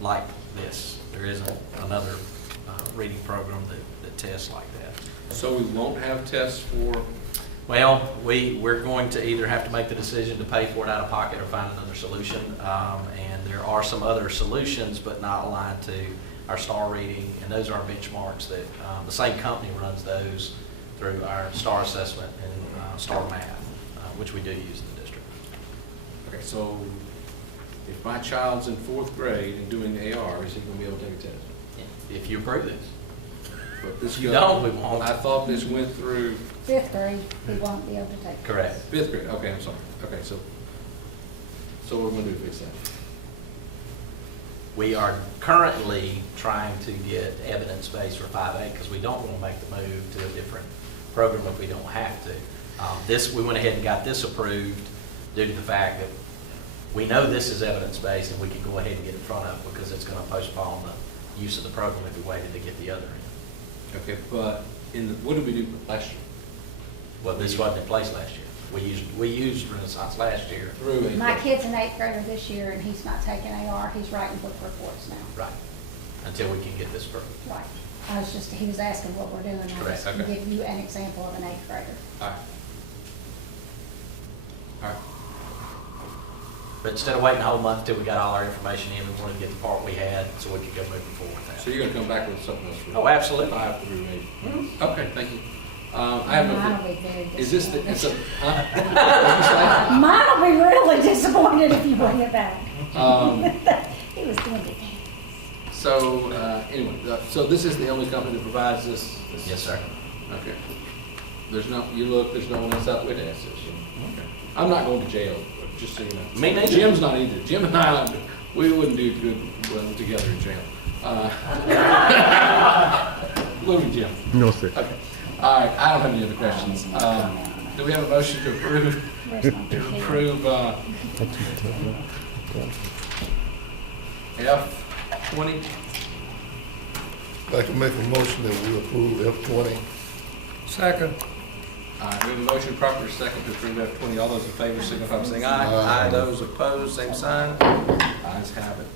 like this. There isn't another reading program that tests like that. So we won't have tests for... Well, we're going to either have to make the decision to pay for it out of pocket or find another solution. And there are some other solutions, but not aligned to our STAR reading, and those are our benchmarks that the same company runs those through our STAR assessment and STAR math, which we do use in the district. Okay, so if my child's in 4th grade and doing AR, is he going to be able to take a test? If you approve this. But this You don't, we won't. I thought this went through 5th grade, we won't be able to take it. Correct. 5th grade. Okay, I'm sorry. Okay, so what are we going to do to fix that? We are currently trying to get evidence base for 5A because we don't want to make the move to a different program if we don't have to. We went ahead and got this approved due to the fact that we know this is evidence-based and we can go ahead and get in front of it because it's going to postpone the use of the program if we waited to get the other in. Okay, but what did we do last year? Well, this wasn't in place last year. We used Renaissance last year. Through My kid's an 8th grader this year, and he's not taking AR, he's writing book reports now. Right. Until we can get this approved. Right. He was asking what we're doing, I Correct. just can give you an example of an 8th grader. All right. All right. But instead of waiting a whole month until we got all our information in, we wanted to get the part we had so we could go moving forward with that. So you're gonna come back with something else? Oh, absolutely. 5 through 8. Okay, thank you. I have Mine no. will be very Is this disappointed. it's a? Huh? Mine will be really disappointed if you bring it back. He was doing it. So anyway, so this is the only company that provides this. Yes, sir. Okay. There's no one else out with us. Okay. I'm not going to jail, just so you know. Me neither. Jim's not either. Jim and I, we wouldn't do good well together in jail. Will we, Jim? No, sir. Okay. All right, I don't have any other questions. Do we have a motion to approve? F20? I'd like to make a motion that we approve F20. Second. All right, we have a motion proper second to approve F20. All those in favor signify by saying aye. Aye. Those opposed, same sign. Ayes have it.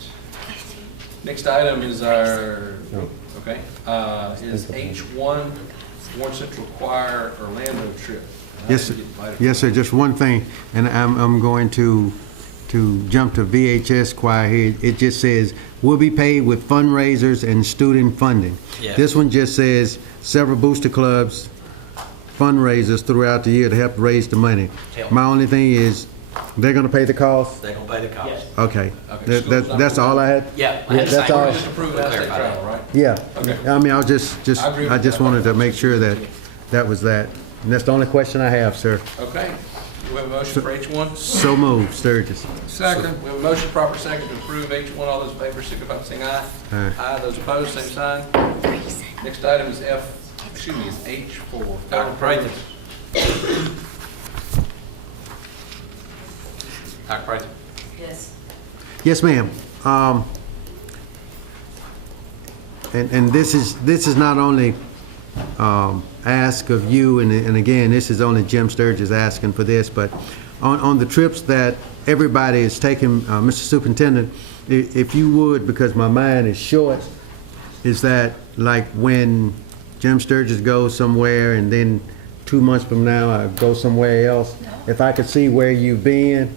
Next item is our, is H1, Warren Central Choir Orlando trip. Yes, sir. Yes, sir. Just one thing, and I'm going to jump to VHS choir here. It just says, will be paid with fundraisers and student funding. Yes. This one just says several booster clubs fundraisers throughout the year to help raise the money. My only thing is, they're going to pay the cost? They're going to pay the cost. Okay. Okay, That's all I had? Yeah. That's all? Just approve out-of-state travel, right? Yeah. Okay. I mean, I agree with I just that. wanted to make sure that that was that. And that's the only question I have, sir. Okay. We have a motion for H1? So moved, Sturgis. Second. We have a motion proper second to approve H1. All those in favor signify by saying aye. Aye. Aye. Those opposed, same sign. Next item is is H4. Dr. Prather. Dr. Prather. Yes. Yes, ma'am. And this is not only ask of you, and again, this is only Jim Sturgis asking for this, but on the trips that everybody is taking, Mr. Superintendent, if you would, because my mind is short, is that like when Jim Sturgis goes somewhere and then 2 months from now I go somewhere else, if I could see where you've been,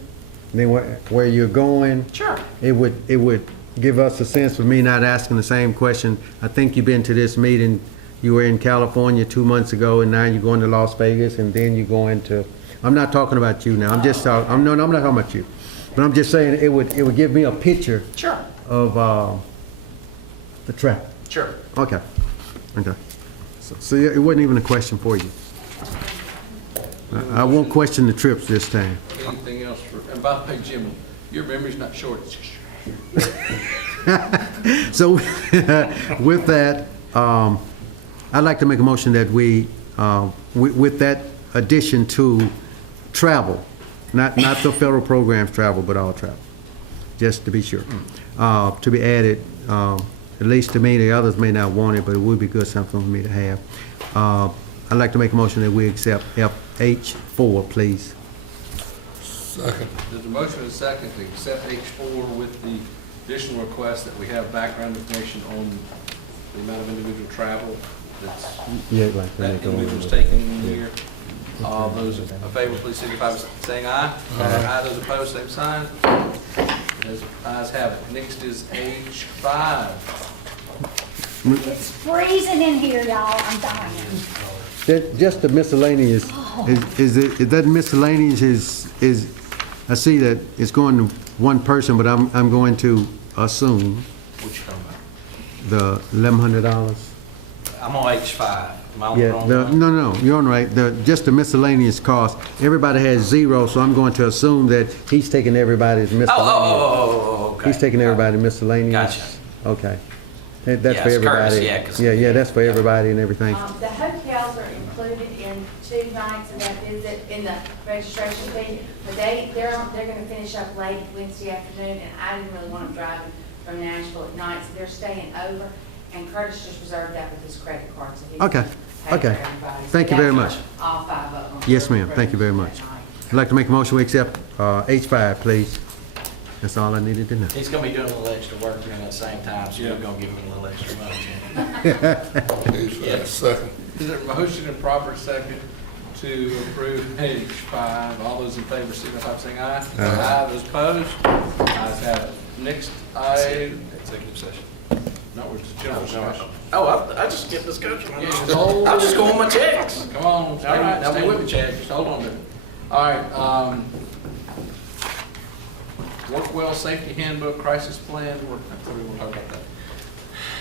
then where you're going, Sure. it would give us a sense for me not asking the same question. I think you've been to this meeting, you were in California 2 months ago, and now you're going to Las Vegas, and then you're going to, I'm not talking about you now, I'm just talking, I'm not talking about you. But I'm just saying it would give me a picture Sure. of the track. Sure. Okay. So it wasn't even a question for you. I won't question the trips this time. Anything else and by the way, Jim, your memory's not short. So with that, I'd like to make a motion that we, with that addition to travel, not the federal programs travel, but all travel, just to be sure, to be added, at least to me, the others may not want it, but it would be good something for me to have. I'd like to make a motion that we accept FH4, please. Second. There's a motion and a second to accept H4 with the additional request that we have background information on the amount of individual travel that's that individual's taking in the year. All those in favor, please signify by saying aye. Aye. Those opposed, same sign. Those ayes have it. Next is H5. It's freezing in here, y'all, I'm dying. Just the miscellaneous, is that miscellaneous is, I see that it's going to one person, but I'm going to assume Which come back? the $1,100. I'm on H5. Am I on the Yeah, wrong one? no, you're on right. Just the miscellaneous cost. Everybody has zero, so I'm going to assume that he's taking everybody's miscellaneous. Oh, okay. He's taking everybody miscellaneous? Gotcha. Okay. That's Yeah, for it's everybody? courtesy, yeah, 'cause- Yeah, that's for everybody and everything? The hotels are included in 2 nights of that visit in the registration fee, but they're gonna finish up late Wednesday afternoon, and I didn't really want them driving from Nashville at night, so they're staying over, and Curtis just reserved that with his credit card, so he Okay, can pay for okay. everybody. So Thank you very that's much. All 5 of them. Yes, ma'am. Thank you very much. That night. I'd like to make a motion, we accept H5, please. That's all I needed to know. He's gonna be doing a little extra work during that same time, so Yeah. we're gonna give him a little extra money. H5, second. Is there a motion and proper second to approve H5? All those in favor signify by saying aye. Aye. Those opposed? Ayes have it. Next, Executive session. no, we're just general discussion. Oh, I just skipped this coach. Yeah, just hold. I'm just going with my checks. Come on, All right, stay now with me, Chad, just hold on to it. All right, Work Well Safety Handbook, Crisis Plan, we'll talk about that.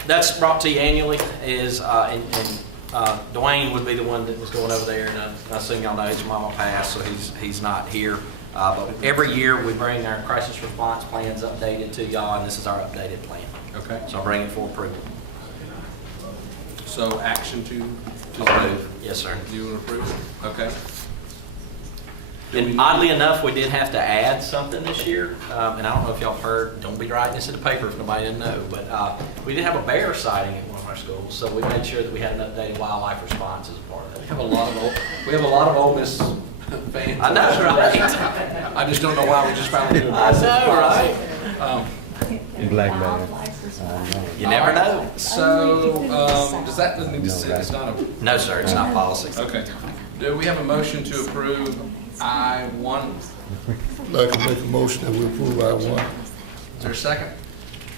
That's brought to you annually, and Dwayne would be the one that was going over there, and I assume y'all know his mama passed, so he's not here. But every year, we bring our crisis response plans updated to y'all, and this is our updated plan. Okay. So I'll bring it for approval. So action to Approve. Yes, sir. Do you want to approve? Okay. And oddly enough, we did have to add something this year, and I don't know if y'all heard, don't be writing this in the paper if nobody didn't know, but we did have a bear sighting at one of our schools, so we made sure that we had an updated wildlife response as a part of that. We have a lot of Ole Miss fans. I know, right? I just don't know why we just finally did it. I know, right? Black man. You never know. So, does that need to say it's not a? No, sir, it's not policy. Okay. Do we have a motion to approve I-1? I'd like to make a motion that we approve I-1. Is there a second?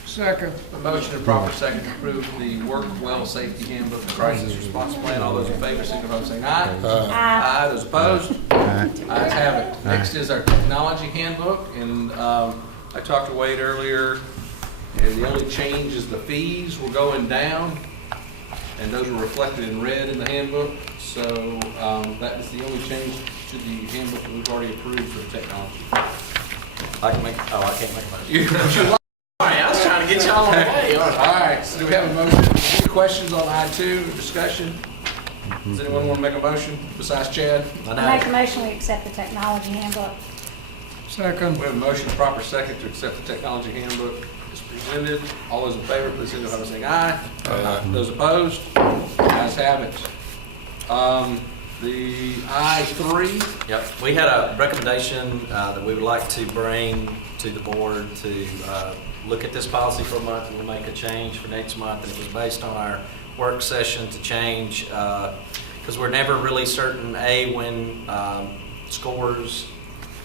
Second. A motion and proper second to approve the Work Well Safety Handbook and Crisis Response Plan. All those in favor signify by saying aye. Aye. Those opposed? Ayes have it. Next is our Technology Handbook, and I talked to Wade earlier, and the only change is the fees were going down, and those were reflected in red in the handbook. So that is the only change to the handbook that we've already approved for the technology. I can't make a motion. Sorry, I was trying to get y'all on the way. All right, so do we have a motion? Any questions on I-2, discussion? Does anyone want to make a motion besides Chad? I make a motion, we accept the technology handbook. Second. We have a motion, proper second, to accept the technology handbook as presented. All those in favor, please signify by saying aye. Those opposed? Ayes have it. The I-3. Yep, we had a recommendation that we would like to bring to the board to look at this policy for a month and we'll make a change for next month. And it was based on our work session to change, because we're never really certain, when scores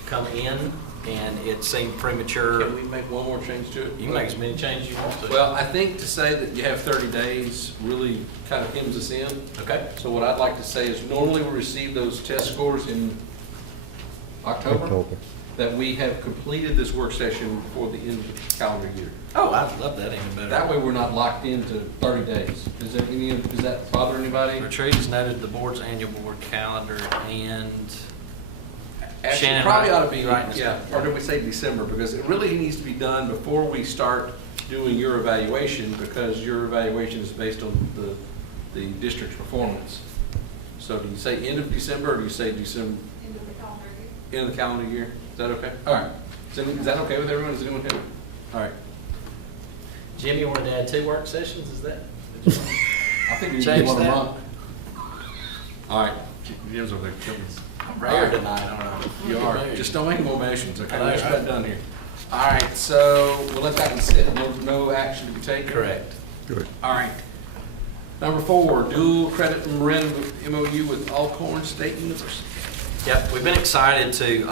come in, and it seemed premature. Can we make one more change to it? You can make as many changes you want to. Well, I think to say that you have 30 days really kind of hems us in. Okay. So what I'd like to say is normally we receive those test scores in October. That we have completed this work session before the end of the calendar year. Oh, I'd love that even better. That way we're not locked into 30 days. Does that bother anybody? Retreat has noted the board's annual board calendar and Actually, Shannon, probably right? ought to be, Right. yeah, or did we say December? Because it really needs to be done before we start doing your evaluation, because your evaluation is based on the district's performance. So do you say end of December, or do you say December? End of the calendar year. End of the calendar year? Is that okay? All right. Is that okay with everyone? Is anyone okay? All right. Jim, you wanted to add 2 work sessions, is that? I think we Change need one a that. month. All right. Jim's over there killing us. I'm rare tonight, I don't know. You are. Just don't make more motions, okay? All Let's right. get that done here. All right, so we'll let that one sit. No action to be taken. Correct. Good. All right. Number 4, dual credit memorandum MOU with Alcorn State University. Yep, we've been excited to,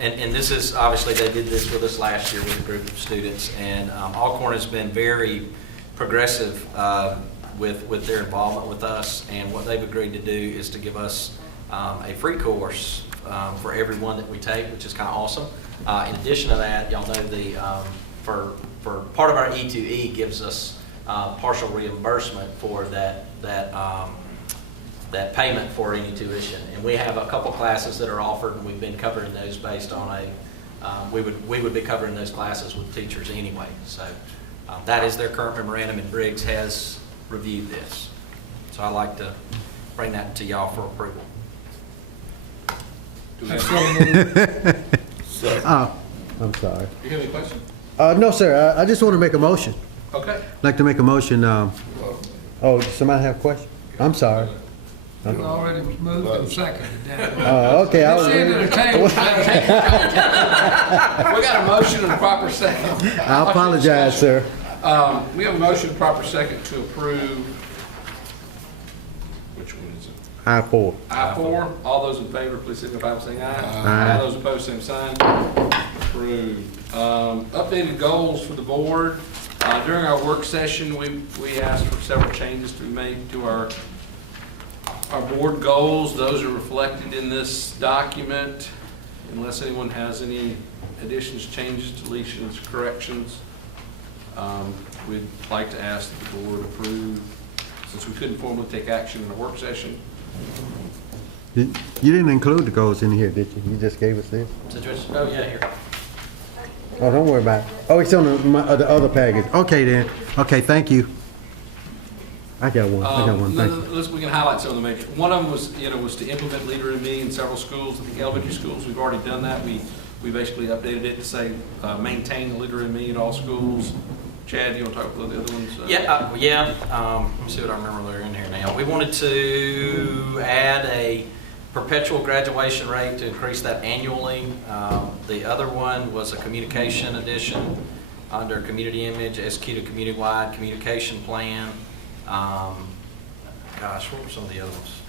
and this is, obviously, they did this with us last year with a group of students, and Alcorn has been very progressive with their involvement with us, and what they've agreed to do is to give us a free course for everyone that we take, which is kind of awesome. In addition to that, y'all know for part of our E2E gives us partial reimbursement for that payment for any tuition. And we have a couple classes that are offered, and we've been covering those based on we would be covering those classes with teachers anyway. So that is their current memorandum, and Briggs has reviewed this. So I'd like to bring that to y'all for approval. Do we have I'm sorry. you have any questions? No, sir, I just want to make a motion. Okay. I'd like to make a motion, oh, does somebody have a question? I'm sorry. It already was moved and seconded. Okay, I was. It's end of the table. We got a motion and a proper second. I apologize, sir. We have a motion and proper second to approve, which one is it? I-4. I-4. All those in favor, please signify by saying aye. Aye. Those opposed, same sign. Approved. Updated goals for the board. During our work session, we asked for several changes to be made to our board goals. Those are reflected in this document. Unless anyone has any additions, changes, deletions, corrections, we'd like to ask that the board approve, since we couldn't formally take action in a work session. You didn't include the goals in here, did you? You just gave us this? Oh, yeah, here. Oh, don't worry about it. Oh, it's on the other package. Okay, then. Okay, thank you. I got one. Thank you. We can highlight some of them. One of them was to implement Leader in Me in several schools. I think elementary schools, we've already done that. We basically updated it to say maintain Leader in Me in all schools. Chad, do you want to talk about the other ones? Yeah. Let me see what I remember they're in here now. We wanted to add a perpetual graduation rate to increase that annually. The other one was a communication addition under community image, execute a community-wide communication plan. Gosh, what were some of the other ones?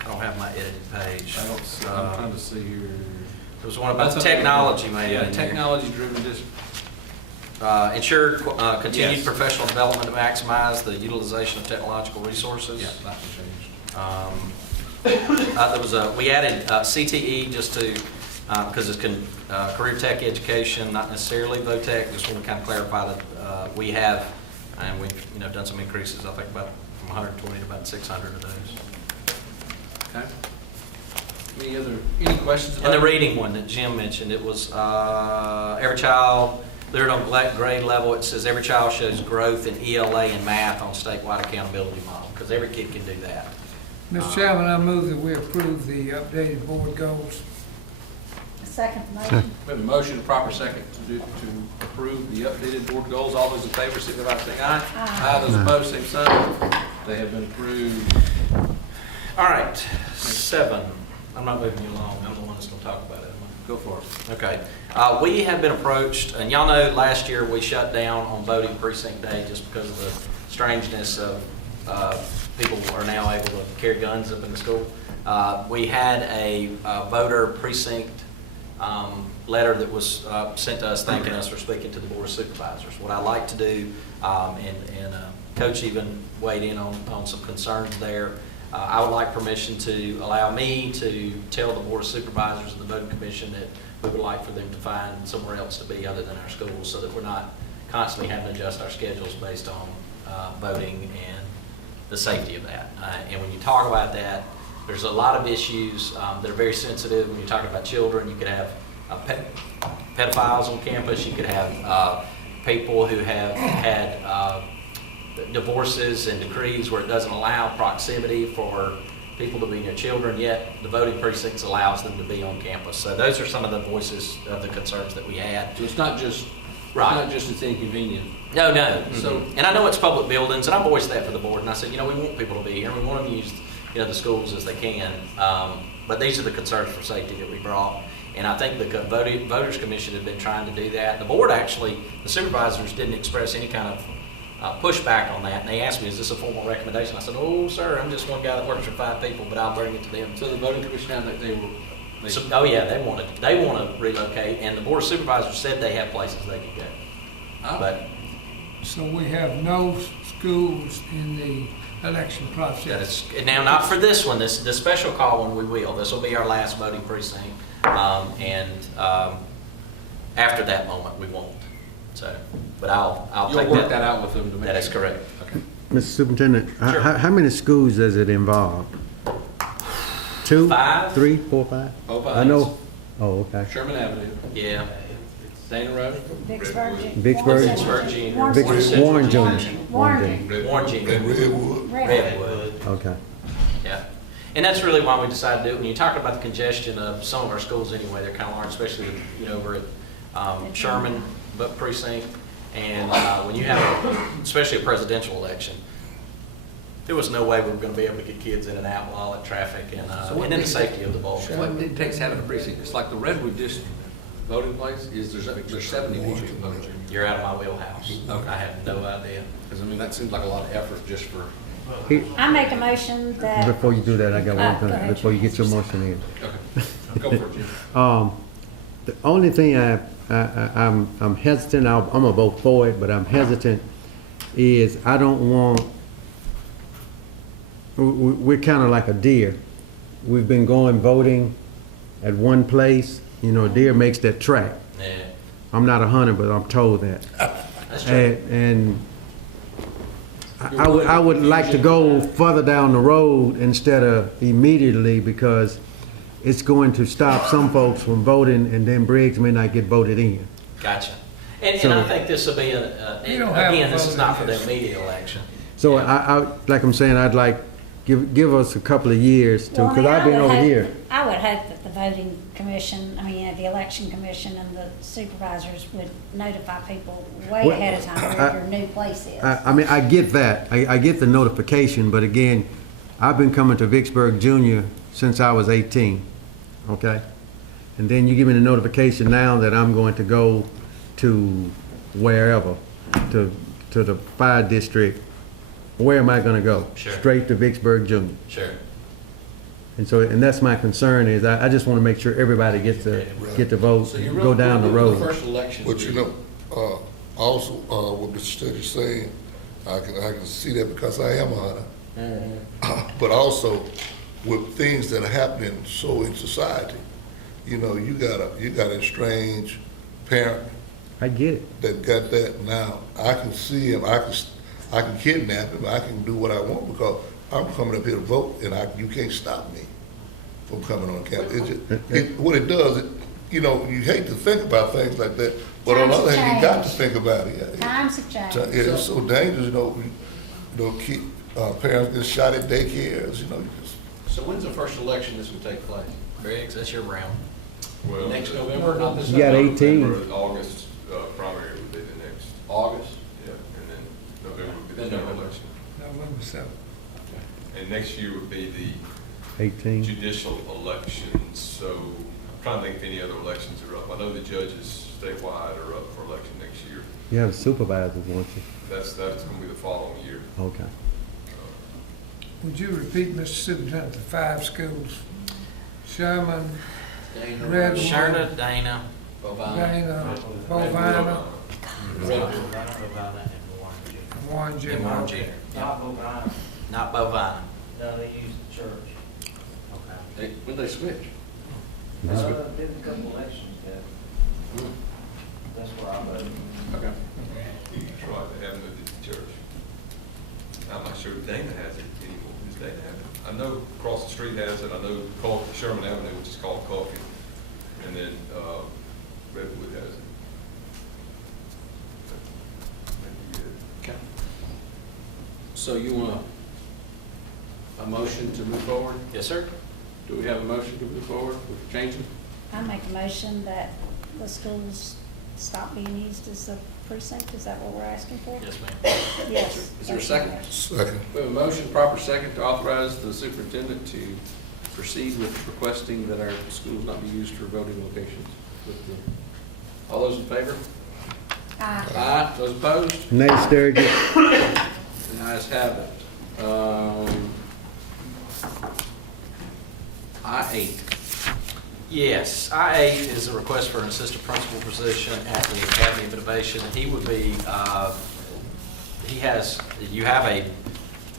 I don't have my edited page. I'm trying to see here. There was one about technology, maybe. Yeah, technology-driven district. Ensure continued Yes. professional development to maximize the utilization of technological resources. Yeah, that one changed. We added CTE just to, because it's career tech education, not necessarily VOTEC. Just want to kind of clarify that we have, and we've done some increases, I think about from 120 to about 600 of those. Okay. Any questions about And the it? reading one that Jim mentioned, it was every child, they're on grade level, it says every child shows growth in ELA and math on statewide accountability model, because every kid can do that. Mr. Chairman, I move that we approve the updated board goals. Second motion. We have a motion and proper second to approve the updated board goals. All those in favor, signify by saying aye. Aye. Those opposed, same sign. They have been approved. All right, 7. I'm not moving you along. I'm the one that's going to talk about it. Go for it. Okay. We have been approached, and y'all know last year we shut down on voting precinct day just because of the strangeness of people are now able to carry guns up in the school. We had a voter precinct letter that was sent to us thanking us for speaking to the Board of Supervisors. What I like to do, and Coach even weighed in on some concerns there, I would like permission to allow me to tell the Board of Supervisors and the Voting Commission that we would like for them to find somewhere else to be other than our schools, so that we're not constantly having to adjust our schedules based on voting and the safety of that. And when you talk about that, there's a lot of issues that are very sensitive. When you're talking about children, you could have pedophiles on campus, you could have people who have had divorces and decrees where it doesn't allow proximity for people to be near children, yet the voting precincts allows them to be on campus. So those are some of the voices of the concerns that we had. So it's not just, Right. It's not just it's inconvenient. No. So- And I know it's public buildings, and I voiced that for the board, and I said, we want people to be here, we want them to use, the schools as they can. But these are the concerns for safety that we brought. And I think the Voters Commission had been trying to do that. The board actually, the supervisors didn't express any kind of pushback on that, and they asked me, is this a formal recommendation? I said, oh, sir, I'm just one guy that works for 5 people, but I'll bring it to them. So the voting commission had that they were. Oh yeah, they want to relocate, and the Board of Supervisors said they have places they could go. But So we have no schools in the election process. now, not for this one, the special call one we will. This will be our last voting precinct, and after that moment we won't. So, but I'll You'll take work that out with them to make. That is correct. Okay. Mr. Superintendent, Sure. how many schools does it involve? 2, Five. 3, 4, 5? Both I know. Oh, okay. Sherman Avenue, Yeah. Dana Road, Vicksburg. Vicksburg. Vicksburg Junior. Warren Junior. Warren. Warren Junior. And Redwood. Redwood. Okay. Yeah. And that's really why we decided to do it. When you're talking about the congestion of some of our schools anyway, they're kind of large, especially, over at Sherman, but precinct. And when you have, especially a presidential election, there was no way we were going to be able to get kids in and out with all that traffic and then the safety of the ball. what it takes having a precinct, it's like the Redwood district voting place, is there's 70 people voting. You're out of my wheelhouse. Okay. I have no idea. Because, I mean, that seems like a lot of effort just for, I make a motion that, Before you do that, I got go one thing, ahead. before you get your motion in. okay, go for it, Jim. The only thing I'm hesitant, I'm gonna vote for it, but I'm hesitant, is I don't want, we're kind of like a deer. We've been going voting at one place, a deer makes that track. Yeah. I'm not a hunter, but I'm told that. That's true. And I would like to go further down the road instead of immediately, because it's going to stop some folks from voting, and then Briggs may not get voted in. Gotcha. And So- I think this will be, You don't have again, a this vote is not in for the this. immediate election. So like I'm saying, I'd like, give us a couple of years to, well, I because mean, I've been I would over hope- here. I would hope that the voting commission, the election commission and the supervisors would notify people way Well, ahead of time where your new place is. I mean, I get that. I get the notification, but again, I've been coming to Vicksburg Junior since I was 18, okay? And then you give me the notification now that I'm going to go to wherever, to the fire district. Where am I gonna go? Sure. Straight to Vicksburg Junior. Sure. And that's my concern, is I just wanna make sure everybody gets to vote, So you're go down the road. First election. But also, what Mr. Study's saying, I can see that because I am a hunter. But also, with things that are happening so in society, you got a strange parent I get it. that got that. Now, I can see him, I can kidnap him, I can do what I want because I'm coming up here to vote, and you can't stop me from coming on campus. What it does, you hate to think about things like that, but on the other hand, you got to think about it. Times have changed. It's so dangerous, parents get shot at daycares, So when's the first election this would take place? Briggs, that's your round. Well, Next November, not this You got November? 18. November, August primary would be the next, August? yeah, and then November would be the Then general November. election. November 7th. And next year would be the 18. judicial elections, so I'm trying to think if any other elections are up. I know the judges statewide are up for election next year. You have supervisors, won't you? That's gonna be the following year. Okay. Would you repeat, Mr. Superintendent, the 5 schools? Sherman, Dana, Redwood. Sherna, Dana, Bovine. Dana, Bovina, Redwood. and Warren and Junior. Warren Junior. Not Bovine. Not Bovine. No, they use the church. When they switch? Been a couple elections, yeah. That's where I voted. Okay. That's right, they haven't moved it to church. I'm not sure if Dana has it anymore. Does Dana have it? I know across the street has it. I know Sherman Avenue, which is called Coffee, and then Redwood has it. Maybe, Okay. So you want a motion to move forward? Yes, sir. Do we have a motion to move forward with changing? I make a motion that the schools stop being used as a precinct. Is that what we're asking for? Yes, ma'am. Yes. Is there a second? Second. We have a motion, proper second, to authorize the superintendent to proceed with requesting that our schools not be used for voting locations. All those in favor? Aye. Aye. Those opposed? Nay, Sturgis. The ayes have it. I-8. Yes, I-8 is a request for an assistant principal position at the Academy of Innovation. He would be,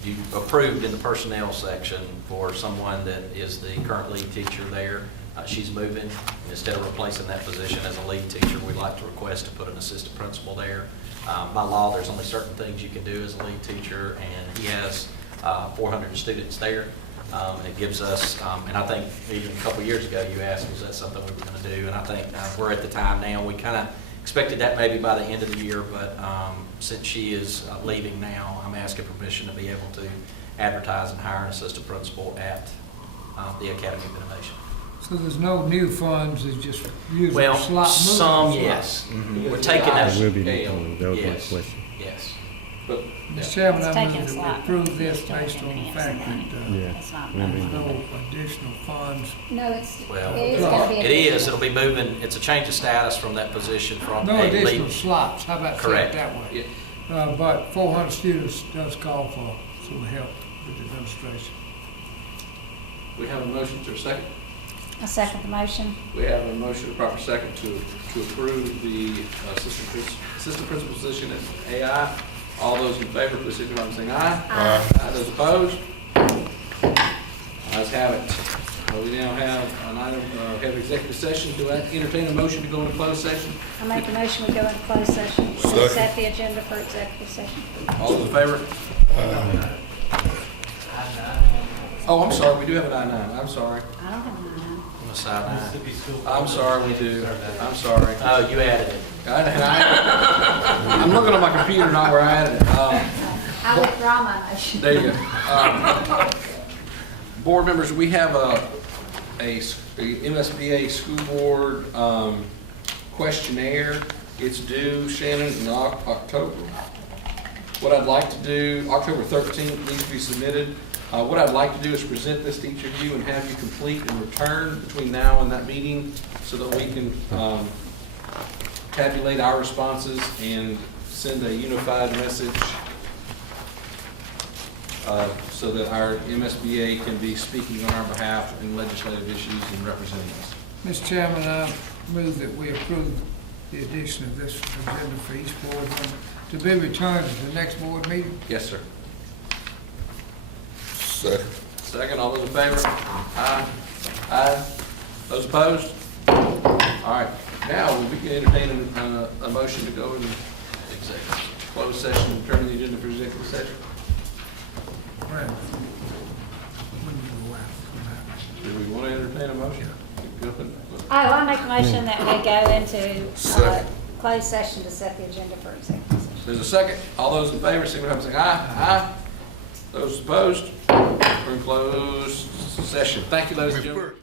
you approved in the personnel section for someone that is the current lead teacher there. She's moving, and instead of replacing that position as a lead teacher, we'd like to request to put an assistant principal there. By law, there's only certain things you can do as a lead teacher, and he has 400 students there. And it gives us, and I think even a couple years ago, you asked, was that something we were going to do? And I think we're at the time now. We kind of expected that maybe by the end of the year, but since she is leaving now, I'm asking permission to be able to advertise and hire an assistant principal at the Academy of Innovation. So there's no new funds, it's just using Well, slot. some, yes. We're taking There those. will be Scale. new funds. That was my Yes, question. yes. But, Mr. Chairman, It's I taking move that slot. we approve this It's still based on the enhancing fact money. that Yeah. It's not. Will be. there's no additional funds. No, it's, Well, it is gonna be. it is. It'll be moving, it's a change of status from that position from No a additional lead. slots, how about saying Correct. it that way? yeah, But 400 students does call for some help with the administration. we have a motion to a second. I second the motion. We have a motion, a proper second, to approve the assistant principal position at AI. All those in favor, please signify by saying aye. Aye. Those opposed? Ayes have it. We now have an item, have executive session. Do I entertain a motion to go into closed session? I make a motion, we go into closed session. Second. Set the agenda for executive session. All those in favor? Oh, I'm sorry, we do have an I-9. I'm sorry. I don't have none. On the side. I'm sorry, we do. I'm sorry. Oh, you added it. I'm looking on my computer, not where I added it. I withdraw my motion. There you go. Board members, we have a MSBA school board questionnaire. It's due, Shannon, in October. What I'd like to do, October 13th needs to be submitted. What I'd like to do is present this to each of you and have you complete and return between now and that meeting so that we can tabulate our responses and send a unified message so that our MSBA can be speaking on our behalf in legislative issues and representing us. Mr. Chairman, I move that we approve the addition of this agenda for each board member to be returned at the next board meeting. Yes, sir. Second. Second, all those in favor? Aye. Aye. Those opposed? All right. Now, we can entertain a motion to go into executive closed session and turn the agenda for executive session. Right. When you go out. Do we want to entertain a motion? Go ahead. Oh, I make a motion that we go into Second. closed session to set the agenda for executive session. There's a second. All those in favor, signify by saying aye. Aye. Those opposed? We're in closed session. Thank you, ladies and gentlemen.